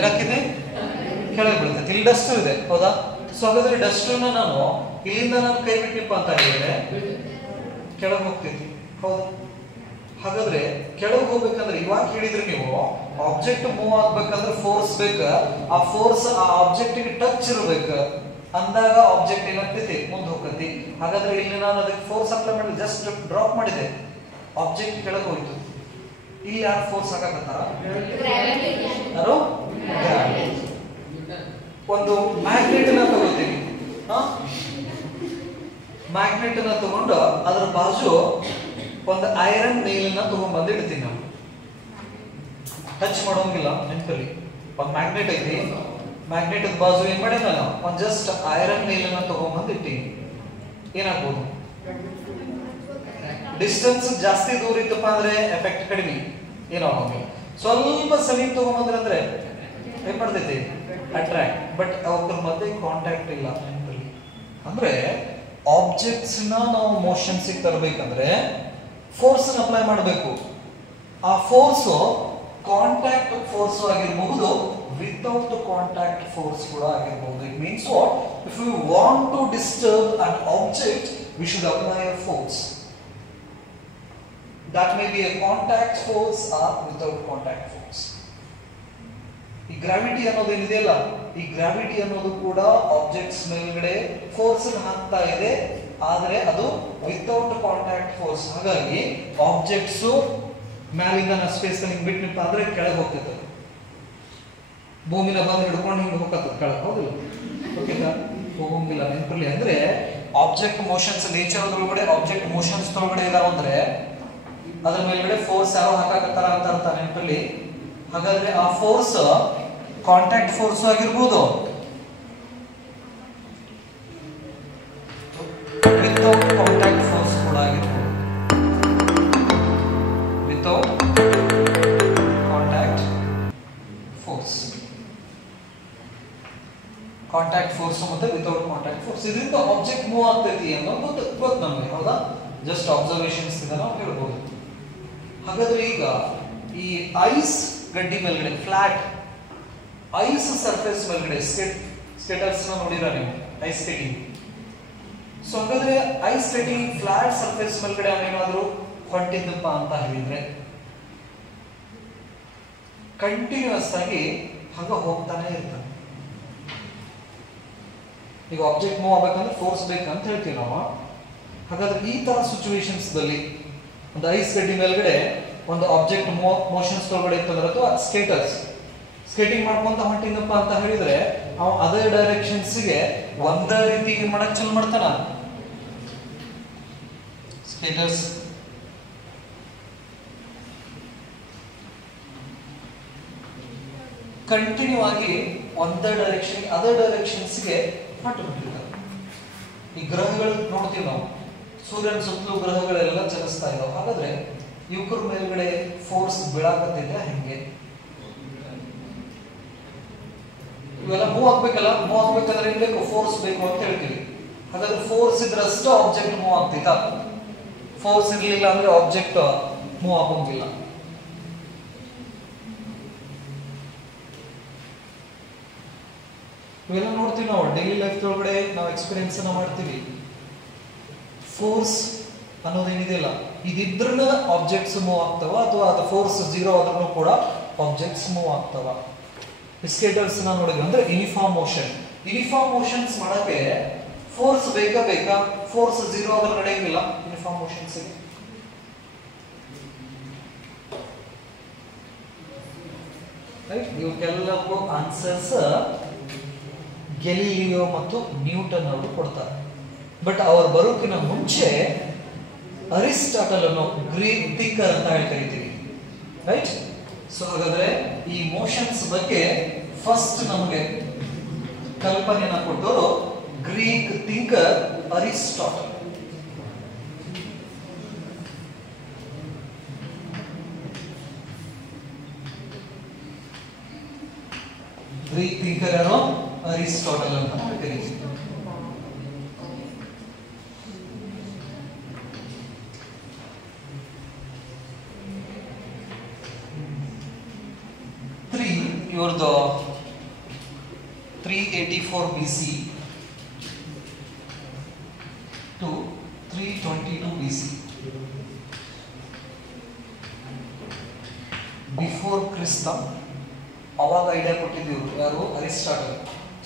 ಏನಾಗ್ತಿದೆ? ಕೆಳಗೆ ಬೀಳ್ತೈತಿ. ಇಲ್ಲಿ ಡಸ್ಟ್ ಇದೆ, ಹೌದಾ? ಸೊ ಹಾಗಾದ್ರೆ ಡಸ್ಟರ್ನ ನಾನು ಇಲ್ಲಿಂದ ನಾನು ಕೈ ಬಿಟ್ಟಿಪ್ಪ ಅಂತ ಹೇಳಿದ್ರೆ ಕೆಳಗೆ ಹೋಗ್ತೈತಿ, ಹೌದಾ? ಹಾಗಾದ್ರೆ ಕೆಳಗೆ ಹೋಗ್ಬೇಕಂದ್ರೆ ಇವಾಗ ಹೇಳಿದ್ರಿ ನೀವು ಆಬ್ಜೆಕ್ಟ್ ಮೂವ್ ಆಗ್ಬೇಕಂದ್ರೆ ಫೋರ್ಸ್ ಬೇಕು, ಆ ಫೋರ್ಸ್ ಆ ಆಬ್ಜೆಕ್ಟ್ ಗೆ ಟಚ್ ಇರಬೇಕು, ಅಂದಾಗ ಆಬ್ಜೆಕ್ಟ್ ಏನಾಗ್ತೈತಿ ಮುಂದೆ ಹೋಗ್ತೈತಿ. ಹಾಗಾದ್ರೆ ಇಲ್ಲಿ ನಾನು ಅದಕ್ಕೆ ಫೋರ್ಸ್ ಅಪ್ಲೈ ಮಾಡಿ ಜಸ್ಟ್ ಡ್ರಾಪ್ ಮಾಡಿದೆ, ಆಬ್ಜೆಕ್ಟ್ ಕೆಳಗೆ ಹೋಯ್ತು. ಇಲ್ಲಿ ಯಾರು ಫೋರ್ಸ್ ಹಾಕಕತ್ತಾರ? ಯಾರು? ಒಂದು ಮ್ಯಾಗ್ನೆಟ್ ಅನ್ನ ತಗೋತೀವಿ, ಮ್ಯಾಗ್ನೆಟ್ ಅನ್ನ ತಗೊಂಡು ಅದರ ಬಾಜು ಒಂದು ಐರನ್ ನೇಲನ್ನ ತಗೊಂಡ್ ಬಂದು ಇಡ್ತೀನಿ. ನಾವು ಟಚ್ ಮಾಡೋಂಗಿಲ್ಲ, ನೆನ್ಕಲ್ಲಿ ಒಂದು ಮ್ಯಾಗ್ನೆಟ್ ಐತಿ, ಮ್ಯಾಗ್ನೆಟ್ ಬಾಜು ಏನ್ ಮಾಡಿ ನಾನು ಒಂದು ಜಸ್ಟ್ ಐರನ್ ನೇಲನ್ನ ತಗೊಂಡ್ ಬಂದು ಇಟ್ಟೀನಿ. ಏನಾಗ್ಬೋದು? ಡಿಸ್ಟೆನ್ಸ್ ಜಾಸ್ತಿ ದೂರ ಇತ್ತಪ್ಪ ಅಂದ್ರೆ ಎಫೆಕ್ಟ್ ಕಡಿಮೆ, ಏನಾಗೋಂಗಿಲ್ಲ. ಸ್ವಲ್ಪ ಸಮೀಪ ತಗೊಂಡ್ಬಂದ್ರೆ ಅಂದ್ರೆ ಏನ್ ಮಾಡ್ತೈತಿ? ಅಟ್ರಾಕ್ಟ್. ಬಟ್ ಅವ್ರ ಮಧ್ಯೆ ಕಾಂಟ್ಯಾಕ್ಟ್ ಇಲ್ಲ, ನೆನ್ಕಲ್ಲಿ. ಅಂದ್ರೆ ಆಬ್ಜೆಕ್ಟ್ಸ್ ನಾವು ಮೋಷನ್ಸ್ ತರಬೇಕಂದ್ರೆ ಫೋರ್ಸ್ ಅಪ್ಲೈ ಮಾಡಬೇಕು. ಆ ಫೋರ್ಸ್ ಕಾಂಟ್ಯಾಕ್ಟ್ ಫೋರ್ಸ್ ಆಗಿರಬಹುದು, ವಿತೌಟ್ ಕಾಂಟ್ಯಾಕ್ಟ್ ಫೋರ್ಸ್ ಕೂಡ ಆಗಿರಬಹುದು. It means what? If you want to disturb an object we should apply a force. That may be a contact force or without contact force. ಈ gravity ಅನ್ನೋದೇನಿದೆಯಲ್ಲ, ಈ gravity ಅನ್ನೋದು ಕೂಡ objects ಮೇಲ್ಗಡೆ force ಹಾಕ್ತಾ ಇದೆ, ಆದರೆ ಅದು ವಿತೌಟ್ ಕಾಂಟ್ಯಾಕ್ಟ್ ಫೋರ್ಸ್. ಹಾಗಾಗಿ ಆಬ್ಜೆಕ್ಟ್ಸ್ ಮ್ಯಾಲಿಂದ ಸ್ಪೇಸ್ ಹಿಂಗ್ ಬಿಟ್ನಿಪ್ಪ ಅಂದ್ರೆ ಕೆಳಗೆ ಹೋಗ್ತೈತೆ, ಭೂಮಿನ ಬಂದು ಹಿಡ್ಕೊಂಡು ಹಿಂಗೆ ಹೋಗ್ತದೆ ಕೆಳಗೆ, ಹೌದಿಲ್ಲ? ಓಕೆನಾ? ಹೋಗಂಗಿಲ್ಲ, ನೆನಪಿರ್ಲಿ. ಅಂದ್ರೆ ಆಬ್ಜೆಕ್ಟ್ ಮೋಷನ್ಸ್ ನೇಚರ್ ಒಳಗಡೆ ಆಬ್ಜೆಕ್ಟ್ ಮೋಷನ್ಸ್ ಒಳಗಡೆ ಇದಾವ ಅಂದ್ರೆ ಅದ್ರ ಮೇಲ್ಗಡೆ ಫೋರ್ಸ್ ಯಾರೋ ಹಾಕಾಕತ್ತಾರ ಅಂತ ಅರ್ಥ, ನೆನಪಿರ್ಲಿ. ಹಾಗಾದ್ರೆ ಆ ಫೋರ್ಸ್ ಕಾಂಟ್ಯಾಕ್ಟ್ ಫೋರ್ಸ್ ಆಗಿರ್ಬೋದು, ವಿತೌಟ್ ಕಾಂಟ್ಯಾಕ್ಟ್ ಫೋರ್ಸ್ ಕೂಡ ಆಗಿರ್ಬೋದು. Without contact force, contact force ಮತ್ತೆ ವಿತೌಟ್ ಕಾಂಟ್ಯಾಕ್ಟ್ ಫೋರ್ಸ್, ಇದರಿಂದ ಆಬ್ಜೆಕ್ಟ್ ಮೂವ್ ಆಗ್ತೈತಿ ಅನ್ನೋದು ಗೊತ್ತು ನಮಗೆ, ಹೌದಾ? ಜಸ್ಟ್ ಅಬ್ಸರ್ವೇಷನ್ಸ್ ಇಂದ ನಾವು ಹೇಳ್ಬೋದು. ಹಾಗಾದ್ರೆ ಈಗ ಈ ಐಸ್ ಗಡ್ಡಿ ಮೇಲ್ಗಡೆ, ಫ್ಲಾಟ್ ಐಸ್ ಸರ್ಫೇಸ್ ಮೇಲ್ಗಡೆ ಸ್ಕೇಟರ್ಸ್ ನೋಡಿರ ನೀವು, ಐಸ್ ಸ್ಕೇಟಿಂಗ್. ಸೊ ಹಾಗಾದ್ರೆ ಐಸ್ ಸ್ಕೇಟಿಂಗ್ ಫ್ಲಾಟ್ ಸರ್ಫೇಸ್ ಮೇಲ್ಗಡೆ ಅವನೇನಾದ್ರೂ ಹೊಂಟಿದ್ದಪ್ಪ ಅಂತ ಹೇಳಿದ್ರೆ ಕಂಟಿನ್ಯೂಸ್ ಆಗಿ ಹಂಗ ಹೋಗ್ತಾನೆ ಇರ್ತಾನೆ. ಈಗ ಆಬ್ಜೆಕ್ಟ್ ಮೂವ್ ಆಗ್ಬೇಕಂದ್ರೆ ಫೋರ್ಸ್ ಬೇಕಂತ ಹೇಳ್ತೀವಿ ನಾವು. ಹಾಗಾದ್ರೆ ಈ ತರ ಸಿಚುವೇಶನ್ಸ್ ದಲ್ಲಿ ಒಂದು ಐಸ್ ಗಡ್ಡಿ ಮೇಲ್ಗಡೆ ಒಂದು ಆಬ್ಜೆಕ್ಟ್ ಮೋಷನ್ಸ್ ಒಳಗಡೆ ಇತ್ತಂದ್ರೆ ಅಥವಾ ಸ್ಕೇಟರ್ಸ್ ಸ್ಕೇಟಿಂಗ್ ಮಾಡ್ಕೊಂತ ಹೊಂಟಿನಪ್ಪ ಅಂತ ಹೇಳಿದ್ರೆ ಅವ ಅದೇ ಡೈರೆಕ್ಷನ್ಸ್ಗೆ ಒಂದೇ ರೀತಿ ಮಾಡಕ್ ಚಲ್ ಮಾಡ್ತಾನ. ಸ್ಕೇಟರ್ಸ್ ಕಂಟಿನ್ಯೂ ಆಗಿ ಒಂದೇ ಡೈರೆಕ್ಷನ್ ಅದೇ ಡೈರೆಕ್ಷನ್ಸ್ಗೆ ಹೊಂಟಿರ್ತಾರೆ. ಈ ಗ್ರಹಗಳು ನೋಡ್ತೀವಿ ನಾವು, ಸೂರ್ಯನ ಸುತ್ತಲೂ ಗ್ರಹಗಳೆಲ್ಲ ಚಲಿಸ್ತಾ ಇದಾವೆ. ಹಾಗಾದ್ರೆ ಯುವಕರ ಮೇಲ್ಗಡೆ ಫೋರ್ಸ್ ಬೀಳಾಕತ್ತಿದ್ರೆ ಹೆಂಗೆ? ಇವೆಲ್ಲ ಮೂವ್ ಆಗ್ಬೇಕಲ್ಲ, ಮೂವ್ ಆಗ್ಬೇಕಂದ್ರೆ ಏನ್ ಬೇಕು? ಫೋರ್ಸ್ ಬೇಕು ಅಂತ ಹೇಳ್ತೀವಿ. ಹಾಗಾದ್ರೆ ಫೋರ್ಸ್ ಇದ್ರಷ್ಟು ಆಬ್ಜೆಕ್ಟ್ ಮೂವ್ ಆಗ್ತೈತಾ? ಫೋರ್ಸ್ ಇರ್ಲಿಲ್ಲ ಅಂದ್ರೆ ಆಬ್ಜೆಕ್ಟ್ ಮೂವ್ ಆಗೋಂಗಿಲ್ಲ. ಇವೆಲ್ಲ ನೋಡ್ತೀವಿ ನಾವು ಡೈಲಿ ಲೈಫ್ ಒಳಗಡೆ, ನಾವು ಎಕ್ಸ್ಪೀರಿಯನ್ಸ್ ಅನ್ನ ಮಾಡ್ತೀವಿ. ಫೋರ್ಸ್ ಅನ್ನೋದೇನಿದೆಯಲ್ಲ, ಇದಿದ್ರನ್ನ ಆಬ್ಜೆಕ್ಟ್ಸ್ ಮೂವ್ ಆಗ್ತಾವ, ಅಥವಾ ಅದು ಫೋರ್ಸ್ ಜೀರೋ ಆದ್ರೂ ಕೂಡ ಆಬ್ಜೆಕ್ಟ್ಸ್ ಮೂವ್ ಆಗ್ತಾವ. ಸ್ಕೇಟರ್ಸ್ ನೋಡಿದ್ವಿ ಅಂದ್ರೆ ಯೂನಿಫಾರ್ಮ್ ಮೋಷನ್. ಯೂನಿಫಾರ್ಮ್ ಮೋಷನ್ಸ್ ಮಾಡಕ್ಕೆ ಫೋರ್ಸ್ ಬೇಕಾ? ಫೋರ್ಸ್ ಜೀರೋ ಆದ್ರೆ ನಡೆಯಂಗಿಲ್ಲ ಯೂನಿಫಾರ್ಮ್ ಮೋಷನ್ಸ್. ಇವಕ್ಕೆಲ್ಲಕ್ಕೂ ಆನ್ಸರ್ಸ್ ಗೆಲಿಲಿಯೋ ಮತ್ತು ನ್ಯೂಟನ್ ಅವರು ಕೊಡ್ತಾರೆ. ಬಟ್ ಅವ್ರು ಬರೋಕಿನ ಮುಂಚೆ ಅರಿಸ್ಟಾಟಲ್ ಅನ್ನೋ ಗ್ರೀಕ್ ಥಿಂಕರ್ ಅಂತ ಕರಿತೀವಿ, ರೈಟ್? ಸೊ ಹಾಗಾದ್ರೆ ಈ ಮೋಷನ್ಸ್ ಬಗ್ಗೆ ಫಸ್ಟ್ ನಮಗೆ ಕಲ್ಪನೆಯನ್ನ ಕೊಟ್ಟವರು Greek thinker Aristotle. Greek thinker ಯಾರು? ಅರಿಸ್ಟಾಟಲ್ ಅಂತ ಕರೀತೀವಿ. ಇವ್ರದ್ದು 384 BC ತಿಳಿಸ್ತಾ ಅವಾಗ ಐಡಿಯಾ ಕೊಟ್ಟಿದ್ದೀವಿ ಯಾರು ಅರಿಸ್ಟಾಟಲ್.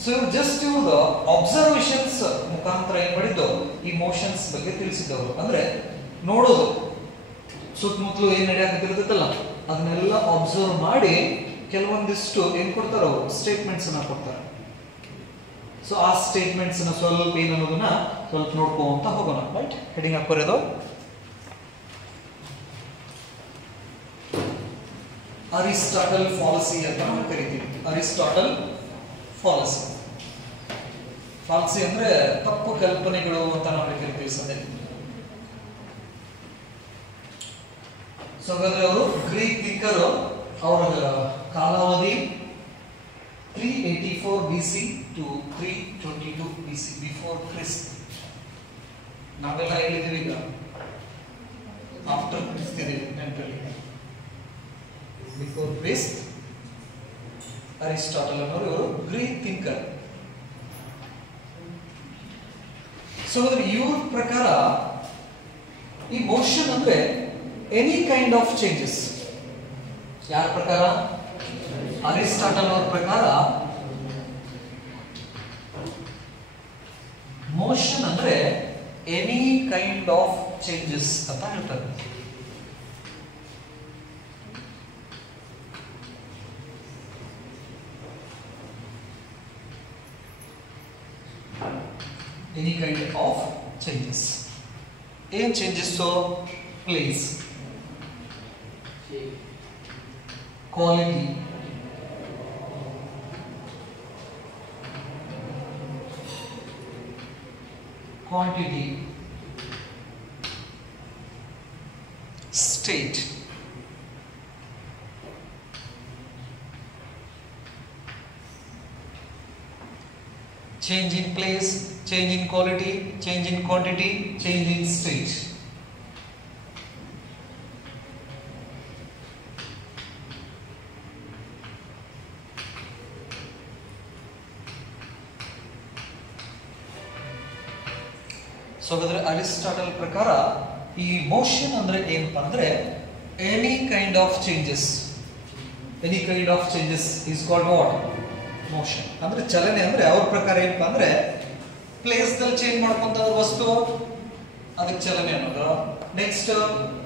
ಸೊ ಇವ್ರು ಜಸ್ಟ್ ಇವ್ರು ಅಬ್ಸರ್ವೇಷನ್ಸ್ ಮುಖಾಂತರ ಏನ್ ಮಾಡಿದ್ದು ಈ ಮೋಷನ್ಸ್ ಬಗ್ಗೆ ತಿಳಿಸಿದ್ದವರು. ಅಂದ್ರೆ ನೋಡೋದು ಸುತ್ತಮುತ್ತಲು ಏನ್ ನಡೆಯಕತ್ತಿರ್ತೈತಲ್ಲ ಅದನ್ನೆಲ್ಲ ಅಬ್ಸರ್ವ್ ಮಾಡಿ ಕೆಲವೊಂದಿಷ್ಟು ಏನ್ ಕೊಡ್ತಾರ ಅವರು ಸ್ಟೇಟ್ಮೆಂಟ್ಸ್ ಅನ್ನ ಕೊಡ್ತಾರೆ. ಸೊ ಆ ಸ್ಟೇಟ್ಮೆಂಟ್ಸ್ ಸ್ವಲ್ಪ ಏನ್ ಅನ್ನೋದನ್ನ ಸ್ವಲ್ಪ ನೋಡ್ಕೊಂತ ಹೋಗೋಣ. ರೈಟ್, ಹೆಡಿಂಗ್ ಹಾಕೋದು ಅರಿಸ್ಟಾಟಲ್ ಫಾಲಸಿ ಅಂತ ನಾವು ಕರಿತೀವಿ. ಅರಿಸ್ಟಾಟಲ್ ಫಾಲಸಿ. ಫಾಲಸಿ ಅಂದ್ರೆ ತಪ್ಪು ಕಲ್ಪನೆಗಳು ಅಂತ ನಾವು ಕರಿತೀವಿ ಸದ್ಯ. ಸೊ ಹಾಗಾದ್ರೆ ಅವರು ಗ್ರೀಕ್ ಥಿಂಕರ್. ಅವರ ಕಾಲಾವಧಿ 384 BC to 322 BC before Christ. ನಾವೆಲ್ಲ ಹೇಳಿದೀವಿ ಈಗ ಆಫ್ಟರ್ ಕ್ರಿಸ್ಟ್ ಇದೀವಿ ನೆನಪಲ್ಲಿ. ಬಿಫೋರ್ ಕ್ರಿಸ್ಟ್ ಅರಿಸ್ಟಾಟಲ್ ಅನ್ನೋರು ಇವರು ಗ್ರೀಕ್ ಥಿಂಕರ್. ಸೊ ಇವ್ರ ಪ್ರಕಾರ ಈ ಮೋಷನ್ ಅಂದ್ರೆ ಎನಿ ಕೈಂಡ್ ಆಫ್ ಚೇಂಜಸ್. ಯಾರ ಪ್ರಕಾರ? ಅರಿಸ್ಟಾಟಲ್ ಅವ್ರ ಪ್ರಕಾರ ಮೋಷನ್ ಅಂದ್ರೆ ಎನಿ ಕೈಂಡ್ ಆಫ್ ಚೇಂಜಸ್ ಅಂತ ಹೇಳ್ತಾರೆ. Any kind of changes. ಏನ್ changes? Place, quality, quantity, state, change in place, change in quality, change in quantity, change in state. So ಹಾಗಾದ್ರೆ Aristotle ಪ್ರಕಾರ ಈ ಮೋಷನ್ ಅಂದ್ರೆ ಏನಪ್ಪಾ ಅಂದ್ರೆ any kind of changes. Any kind of changes is called what? Motion. ಅಂದ್ರೆ ಚಲನೆ. ಅಂದ್ರೆ ಅವ್ರ ಪ್ರಕಾರ ಏನಪ್ಪಾ ಅಂದ್ರೆ ಪ್ಲೇಸ್ ದಲ್ಲಿ ಚೇಂಜ್ ಮಾಡ್ಕೊಂತ ವಸ್ತು ಅದಕ್ಕೆ ಚಲನೆ ಅನ್ನೋದು. ನೆಕ್ಸ್ಟ್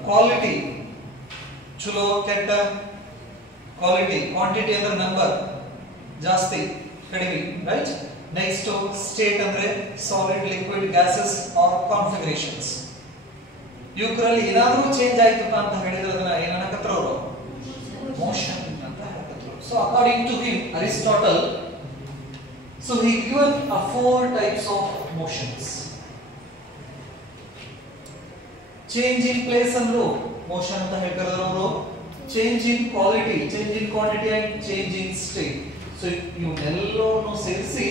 ಕ್ವಾಲಿಟಿ, ಚಲೋ ಕೆಟ್ಟ ಕ್ವಾಲಿಟಿ. ಕ್ವಾಂಟಿಟಿ ಅಂದ್ರೆ ನಂಬರ್, ಜಾಸ್ತಿ ಕಡಿಮೆ. ರೈಟ್. ನೆಕ್ಸ್ಟ್ ಸ್ಟೇಟ್ ಅಂದ್ರೆ solid, liquid, gases or configurations. ಇವುಗಳಲ್ಲಿ ಏನಾದ್ರೂ ಚೇಂಜ್ ಆಯ್ತಪ್ಪ ಅಂತ ಹೇಳಿದ್ರೆ ಅದನ್ನ ಏನನ್ನಕತ್ರ ಅವರು ಮೋಷನ್ ಅಂತ ಹೇಳ್ತಾರೆ. So according to him Aristotle, so he given a 4 types of motions. Change in place ಅಂದ್ರು ಮೋಷನ್ ಅಂತ ಹೇಳ್ತಾರೆ ಅವರು. Change in quality, change in quantity and change in state. So ಇವನ್ನೆಲ್ಲವನ್ನು ಸೇರಿಸಿ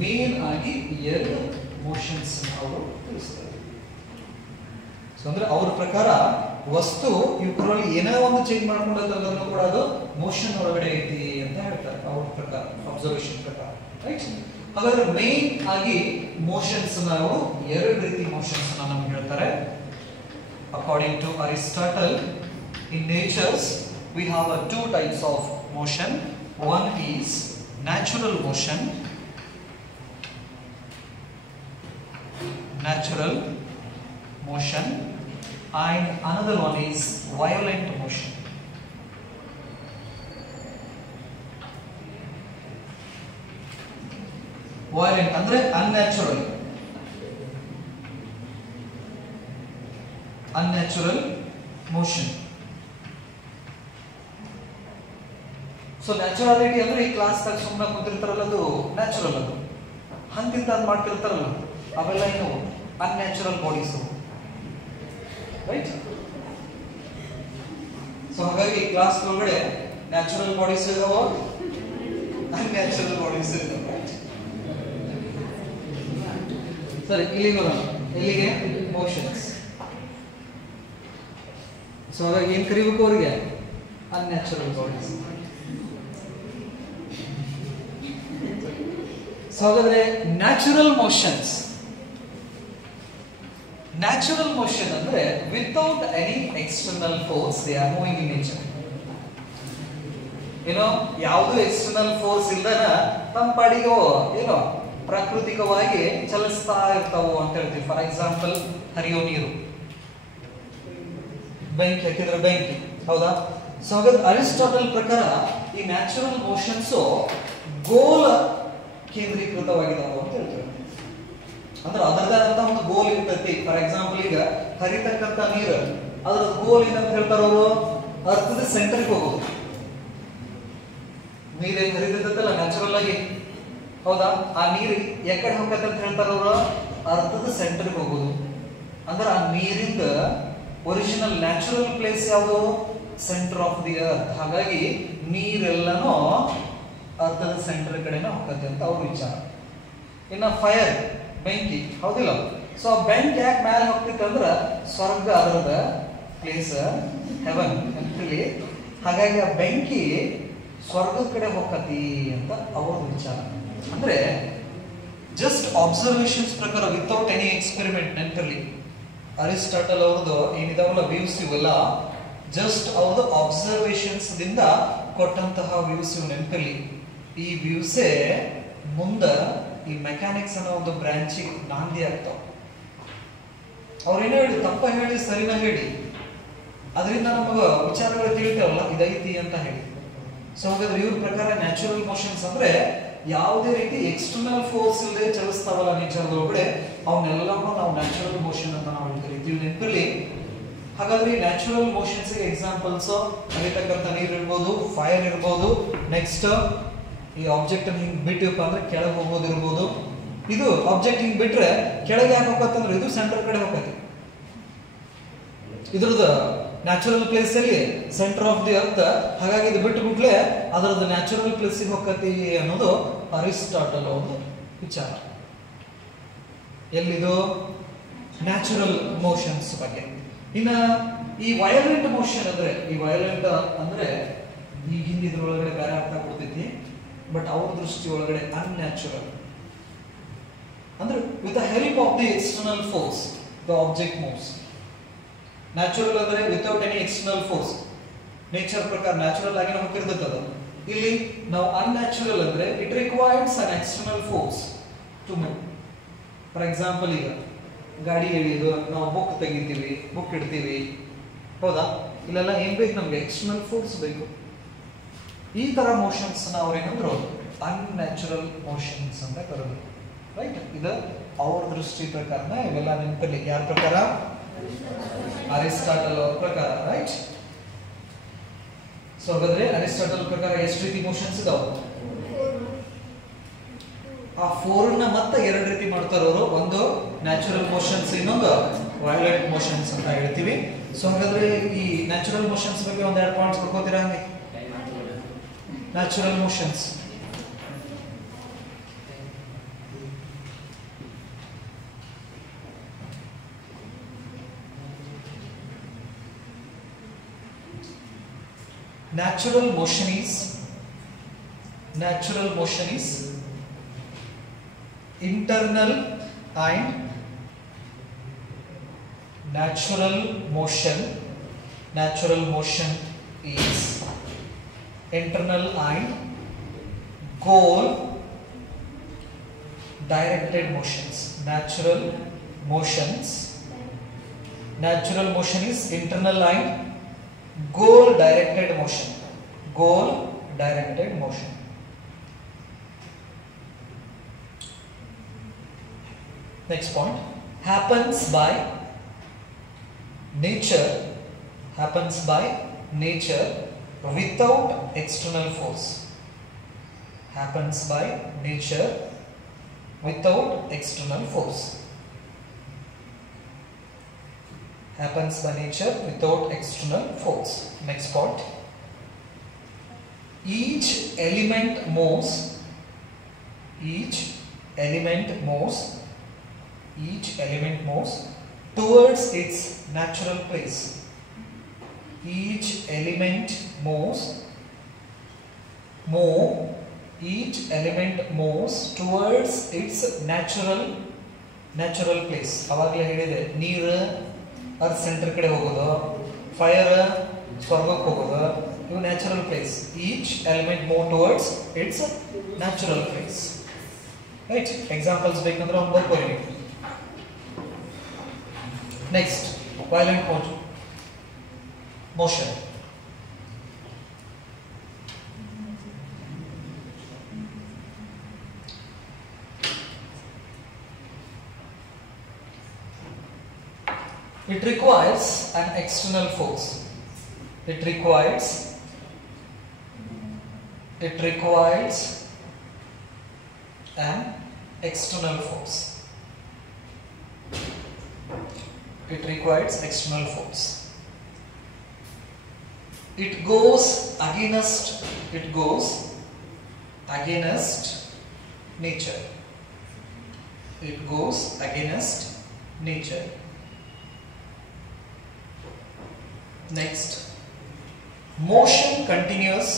ಮೇನ್ ಆಗಿ 2 ಮೋಷನ್ಸ್ ಅವರು ತಿಳಿಸ್ತಾರೆ. ಸೊ ಅಂದ್ರೆ ಅವ್ರ ಪ್ರಕಾರ ವಸ್ತು ಇವುಗಳಲ್ಲಿ ಏನೋ ಒಂದು ಚೇಂಜ್ ಮಾಡ್ಕೊಂಡಲ್ಲೂ ಕೂಡ ಅದು ಮೋಷನ್ ಒಳಗಡೆ ಐತಿ ಅಂತ ಹೇಳ್ತಾರೆ ಅವ್ರ ಪ್ರಕಾರ, ಅಬ್ಸರ್ವೇಷನ್ ಪ್ರಕಾರ. ರೈಟ್. ಹಾಗಾದ್ರೆ ಮೇನ್ ಆಗಿ ಮೋಷನ್ಸ್ ನಾವು 2 ರೀತಿ ಮೋಷನ್ಸ್ ನಮ್ಗೆ ಹೇಳ್ತಾರೆ. According to Aristotle, in natures we have 2 types of motion. One is natural motion, and another one is violent motion. Violent andre unnatural motion. So naturality ಅಂದ್ರೆ ಈ class ದಾಗ ಸುಮ್ಮನೆ ಕುಂತಿರ್ತಾರಲ್ಲ ಅದು ನ್ಯಾಚುರಲ್. ಅದು ಹಂಗಿಂತ ಅದು ಮಾಡ್ತಿರ್ತಾರಲ್ಲ ಅವೆಲ್ಲ ಏನು ಅನ್ಯಾಚುರಲ್ ಬಾಡೀಸ್. ರೈಟ್. ಸೊ ಹಾಗಾಗಿ ಕ್ಲಾಸ್ ಒಳಗಡೆ ನ್ಯಾಚುರಲ್ ಬಾಡೀಸ್ ಇದಾವ, ಅನ್ಯಾಚುರಲ್ ಬಾಡೀಸ್ ಇದಾವ. ಸರಿ, ಇಲ್ಲಿಗೆ ಬರೋಣ. ಇಲ್ಲಿಗೆ ಮೋಷನ್ಸ್. ಸೊ ಹಾಗಾಗಿ ಏನ್ ಕರಿಬೇಕು ಅವರಿಗೆ? Unnatural bodies. ಸೊ ಹಾಗಾದ್ರೆ ನ್ಯಾಚುರಲ್ ಮೋಷನ್ಸ್. ನ್ಯಾಚುರಲ್ ಮೋಷನ್ ಅಂದ್ರೆ without any external force they are moving in nature. ಏನೋ ಯಾವುದು ಎಕ್ಸ್ಟರ್ನಲ್ ಫೋರ್ಸ್ ಇಲ್ದನ ನಮ್ಮ ಪಾಡಿಗೆ ಏನೋ ಪ್ರಾಕೃತಿಕವಾಗಿ ಚಲಿಸ್ತಾ ಇರ್ತಾವು ಅಂತ ಹೇಳ್ತೀವಿ. ಫಾರ್ ಎಕ್ಸಾಂಪಲ್ ಹರಿಯೋ ನೀರು, ಬೆಂಕಿ ಹಾಕಿದ್ರೆ ಬೆಂಕಿ, ಹೌದಾ? ಸೊ ಹಾಗಾದ್ರೆ ಅರಿಸ್ಟಾಟಲ್ ಪ್ರಕಾರ ಈ ನ್ಯಾಚುರಲ್ ಮೋಷನ್ಸ್ ಗೋಲ ಕೇಂದ್ರೀಕೃತವಾಗಿದಾವೆ ಅಂತ ಹೇಳ್ತಾರೆ. ಅಂದ್ರೆ ಅದರದಾದಂತ ಒಂದು ಗೋಲ್ ಇರ್ತೈತಿ. ಫಾರ್ ಎಕ್ಸಾಂಪಲ್ ಈಗ ಹರಿತಕ್ಕಂತ ನೀರು ಅದ್ರ ಗೋಲ್ ಏನಂತ ಹೇಳ್ತಾರ ಅವರು, ಅರ್ಥದ ಸೆಂಟರ್ಗೆ ಹೋಗೋದು. ನೀರೇನು ಹರಿದಿರ್ತೈತಲ್ಲ ನ್ಯಾಚುರಲ್ ಆಗಿ, ಹೌದಾ? ಆ ನೀರು ಯಾಕಡೆ ಹೋಗತ್ತೆ ಅಂತ ಹೇಳ್ತಾರ ಅವರು, ಅರ್ಥದ ಸೆಂಟರ್ಗೆ ಹೋಗೋದು. ಅಂದ್ರೆ ಆ ನೀರಿಂದ ಒರಿಜಿನಲ್ ನ್ಯಾಚುರಲ್ ಪ್ಲೇಸ್ ಯಾವುದು, ಸೆಂಟರ್ ಆಫ್ ದಿ ಅರ್ತ್. ಹಾಗಾಗಿ ನೀರೆಲ್ಲನೂ ಅರ್ಥದ ಸೆಂಟರ್ ಕಡೆನೇ ಹೋಗತ್ತೆ ಅಂತ ಅವ್ರ ವಿಚಾರ. ಇನ್ನ ಫೈರ್, ಬೆಂಕಿ, ಹೌದಿಲ್ಲ? ಸೊ ಆ ಬೆಂಕಿ ಯಾಕೆ ಮೇಲೆ ಹೋಗ್ತಿತ್ತಂದ್ರ ಸ್ವರ್ಗ ಅದರದ ಪ್ಲೇಸ್, ಹೆವನ್ ಅಂತೇಳಿ. ಹಾಗಾಗಿ ಆ ಬೆಂಕಿ ಸ್ವರ್ಗದ ಕಡೆ ಹೋಗತಿ ಅಂತ ಅವ್ರ ವಿಚಾರ. ಅಂದ್ರೆ ಜಸ್ಟ್ ಅಬ್ಸರ್ವೇಷನ್ಸ್ ಪ್ರಕಾರ ವಿತೌಟ್ ಎನಿ ಎಕ್ಸ್ಪೆರಿಮೆಂಟ್. ನೆನಪಿರಲಿ, ಅರಿಸ್ಟಾಟಲ್ ಅವ್ರದ್ದು ಏನಿದಾವಲ್ಲ ವ್ಯೂಸ್ ಇವೆಲ್ಲ ಜಸ್ಟ್ ಅವ್ರದ್ದು ಅಬ್ಸರ್ವೇಷನ್ಸ್ ದಿಂದ ಕೊಟ್ಟಂತಹ ವ್ಯೂಸ್ ಇವು. ನೆನಪಿರಲಿ, ಈ ವ್ಯೂಸೇ ಮುಂದ ಈ ಮೆಕ್ಯಾನಿಕ್ಸ್ ಅನ್ನೋ ಒಂದು ಬ್ರಾಂಚಿಗೆ ನಾಂದಿ ಆಗ್ತಾವ. ಅವ್ರೇನೋ ಹೇಳಿ, ತಪ್ಪ ಹೇಳಿ ಸರಿನ ಹೇಳಿ, ಅದರಿಂದ ನಮಗ ವಿಚಾರಗಳು ತಿಳಿತಾವಲ್ಲ ಇದೈತಿ ಅಂತ ಹೇಳಿ. ಸೊ ಹಾಗಾದ್ರೆ ಇವ್ರ ಪ್ರಕಾರ ನ್ಯಾಚುರಲ್ ಮೋಷನ್ಸ್ ಅಂದ್ರೆ ಯಾವುದೇ ರೀತಿ ಎಕ್ಸ್ಟರ್ನಲ್ ಫೋರ್ಸ್ ಇಲ್ಲದೆ ಚಲಿಸ್ತಾವಲ್ಲ ನೇಚರ್ದೊಳಗಡೆ, ಅವನ್ನೆಲ್ಲವೂ ನಾವು ನ್ಯಾಚುರಲ್ ಮೋಷನ್ ಅಂತ ನಾವು ಕರಿತೀವಿ. ನೆನಪಿರಲಿ, ಹಾಗಾದ್ರೆ ಈ ನ್ಯಾಚುರಲ್ ಮೋಷನ್ಸ್ ಎಕ್ಸಾಂಪಲ್ಸ್ ಹರಿತಕ್ಕಂಥ ನೀರು ಇರ್ಬೋದು, ಫೈರ್ ಇರ್ಬೋದು, ನೆಕ್ಸ್ಟ್ ಈ ಆಬ್ಜೆಕ್ಟ್ ಹಿಂಗ್ ಬಿಟ್ಟಿವಪ್ಪ ಅಂದ್ರೆ ಕೆಳಗೆ ಹೋಗೋದು ಇರ್ಬೋದು. ಇದು ಆಬ್ಜೆಕ್ಟ್ ಹಿಂಗ್ ಬಿಟ್ರೆ ಕೆಳಗೆ ಯಾಕೆ ಹೋಗತ್ತಂದ್ರೆ ಇದು ಸೆಂಟರ್ ಕಡೆ ಹೋಗತ್ತೆ. ಇದ್ರದ್ದು ನ್ಯಾಚುರಲ್ ಪ್ಲೇಸ್ ಅಲ್ಲಿ ಸೆಂಟರ್ ಆಫ್ ದಿ ಅರ್ತ್. ಹಾಗಾಗಿ ಇದು ಬಿಟ್ಟು ಬಿಟ್ಲೆ ಅದರದ್ದು ನ್ಯಾಚುರಲ್ ಪ್ಲೇಸಿಗೆ ಹೋಗತಿ ಅನ್ನೋದು ಅರಿಸ್ಟಾಟಲ್ ಒಂದು ವಿಚಾರ. ಎಲ್ಲಿದು ನ್ಯಾಚುರಲ್ ಮೋಷನ್ಸ್ ಬಗ್ಗೆ. ಇನ್ನ ಈ ವಯಲೆಂಟ್ ಮೋಷನ್ ಅಂದ್ರೆ, ಈ ವಯಲೆಂಟ್ ಅಂದ್ರೆ ಈಗಿಂದ ಇದ್ರೊಳಗಡೆ ಬೇರೆ ಅರ್ಥ ಕೊಡ್ತೈತಿ, ಬಟ್ ಅವ್ರ ದೃಷ್ಟಿ ಒಳಗಡೆ ಅನ್ಯಾಚುರಲ್ ಅಂದ್ರೆ with the help of the external force the object moves. Natural ಅಂದ್ರೆ without any external force. Nature ಪ್ರಕಾರ ನ್ಯಾಚುರಲ್ ಆಗಿ ನಮಗೆ ಇರ್ತದ. ಇಲ್ಲಿ ನಾವು ಅನ್ಯಾಚುರಲ್ ಅಂದ್ರೆ it requires an external force to move. For example ಈಗ ಗಾಡಿ ಎಳೆಯೋದು, ನಾವು ಬುಕ್ ತೆಗಿತೀವಿ, ಬುಕ್ ಇಡ್ತೀವಿ, ಹೌದಾ? ಇಲ್ಲೆಲ್ಲ ಏನ್ ಬೇಕು ನಮ್ಗೆ, ಎಕ್ಸ್ಟರ್ನಲ್ ಫೋರ್ಸ್ ಬೇಕು. ಈ ತರ ಮೋಷನ್ಸ್ ಅವ್ರೇನಂದ್ರು ಅನ್ಯಾಚುರಲ್ ಮೋಷನ್ಸ್ ಅಂತ ಕರೆದ್ರು. ರೈಟ್, ಇದು ಅವ್ರ ದೃಷ್ಟಿ ಪ್ರಕಾರನ ಇವೆಲ್ಲ ನೆನಪಲ್ಲಿ. ಯಾರ ಪ್ರಕಾರ? ಅರಿಸ್ಟಾಟಲ್ ಅವ್ರ ಪ್ರಕಾರ. ರೈಟ್. ಸೊ ಹಾಗಾದ್ರೆ ಅರಿಸ್ಟಾಟಲ್ ಪ್ರಕಾರ ಎಷ್ಟು ರೀತಿ ಮೋಷನ್ಸ್ ಇದಾವೆ? ಆ 4 ಮತ್ತೆ 2 ರೀತಿ ಮಾಡ್ತಾರ ಅವರು. ಒಂದು ನ್ಯಾಚುರಲ್ ಮೋಷನ್ಸ್, ಇನ್ನೊಂದು ವಯಲೆಂಟ್ ಮೋಷನ್ಸ್ ಅಂತ ಹೇಳ್ತೀವಿ. ಸೊ ಹಾಗಾದ್ರೆ ಈ ನ್ಯಾಚುರಲ್ ಮೋಷನ್ಸ್ ಬಗ್ಗೆ ಒಂದ್ 2 ಪಾಯಿಂಟ್ಸ್ ಬರ್ಕೋತೀರಾ ಹಂಗೆ? Natural motions natural motion is internal and natural motion is internal and goal directed motions. Natural motion is internal and goal directed motion. Next point, happens by nature without external force. Happens by nature without external force. Happens by nature without external force. Next point, each element moves towards its natural place. Each element moves towards its natural place. ಅವಾಗಲೇ ಹೇಳಿದೆ, ನೀರು earth centre ಕಡೆ ಹೋಗೋದು, fire ಸ್ವರ್ಗಕ್ಕೆ ಹೋಗೋದು, your natural phase. Each element move towards its natural phase. Right? Examples ಬೇಕಂದ್ರೆ ಒಂದು ಬರ್ಕೊಳ್ಳಿ. Next, violent motion. It requires an external force. It requires an external force. It requires external force. It goes against nature. It goes against nature. Next, motion continues.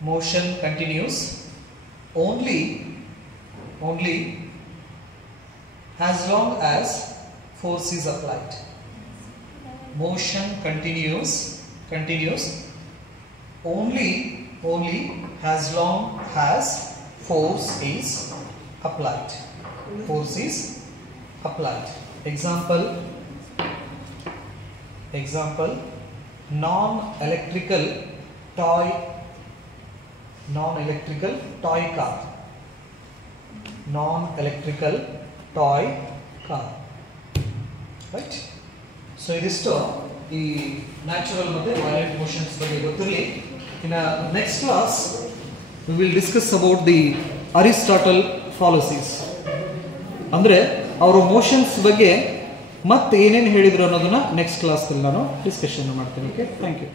Motion continues only as long as force is applied. Motion continues only as long as force is applied. Example, non-electrical toy car. Non-electrical toy car. Right? So idistu ee natural ಮತ್ತೆ violent motions ಬಗ್ಗೆ ಗೊತ್ತಿರಲಿ. In next class we will discuss about the Aristotle fallacies. ಅಂದ್ರೆ ಅವರ motions ಬಗ್ಗೆ ಮತ್ತೆ ಏನೇನು ಹೇಳಿದ್ರು ಅನ್ನೋದನ್ನ ನೆಕ್ಸ್ಟ್ ಕ್ಲಾಸ್ ಅಲ್ಲಿ ನಾನು ಡಿಸ್ಕಷನ್ ಮಾಡ್ತೀನಿ. Okay, thank you.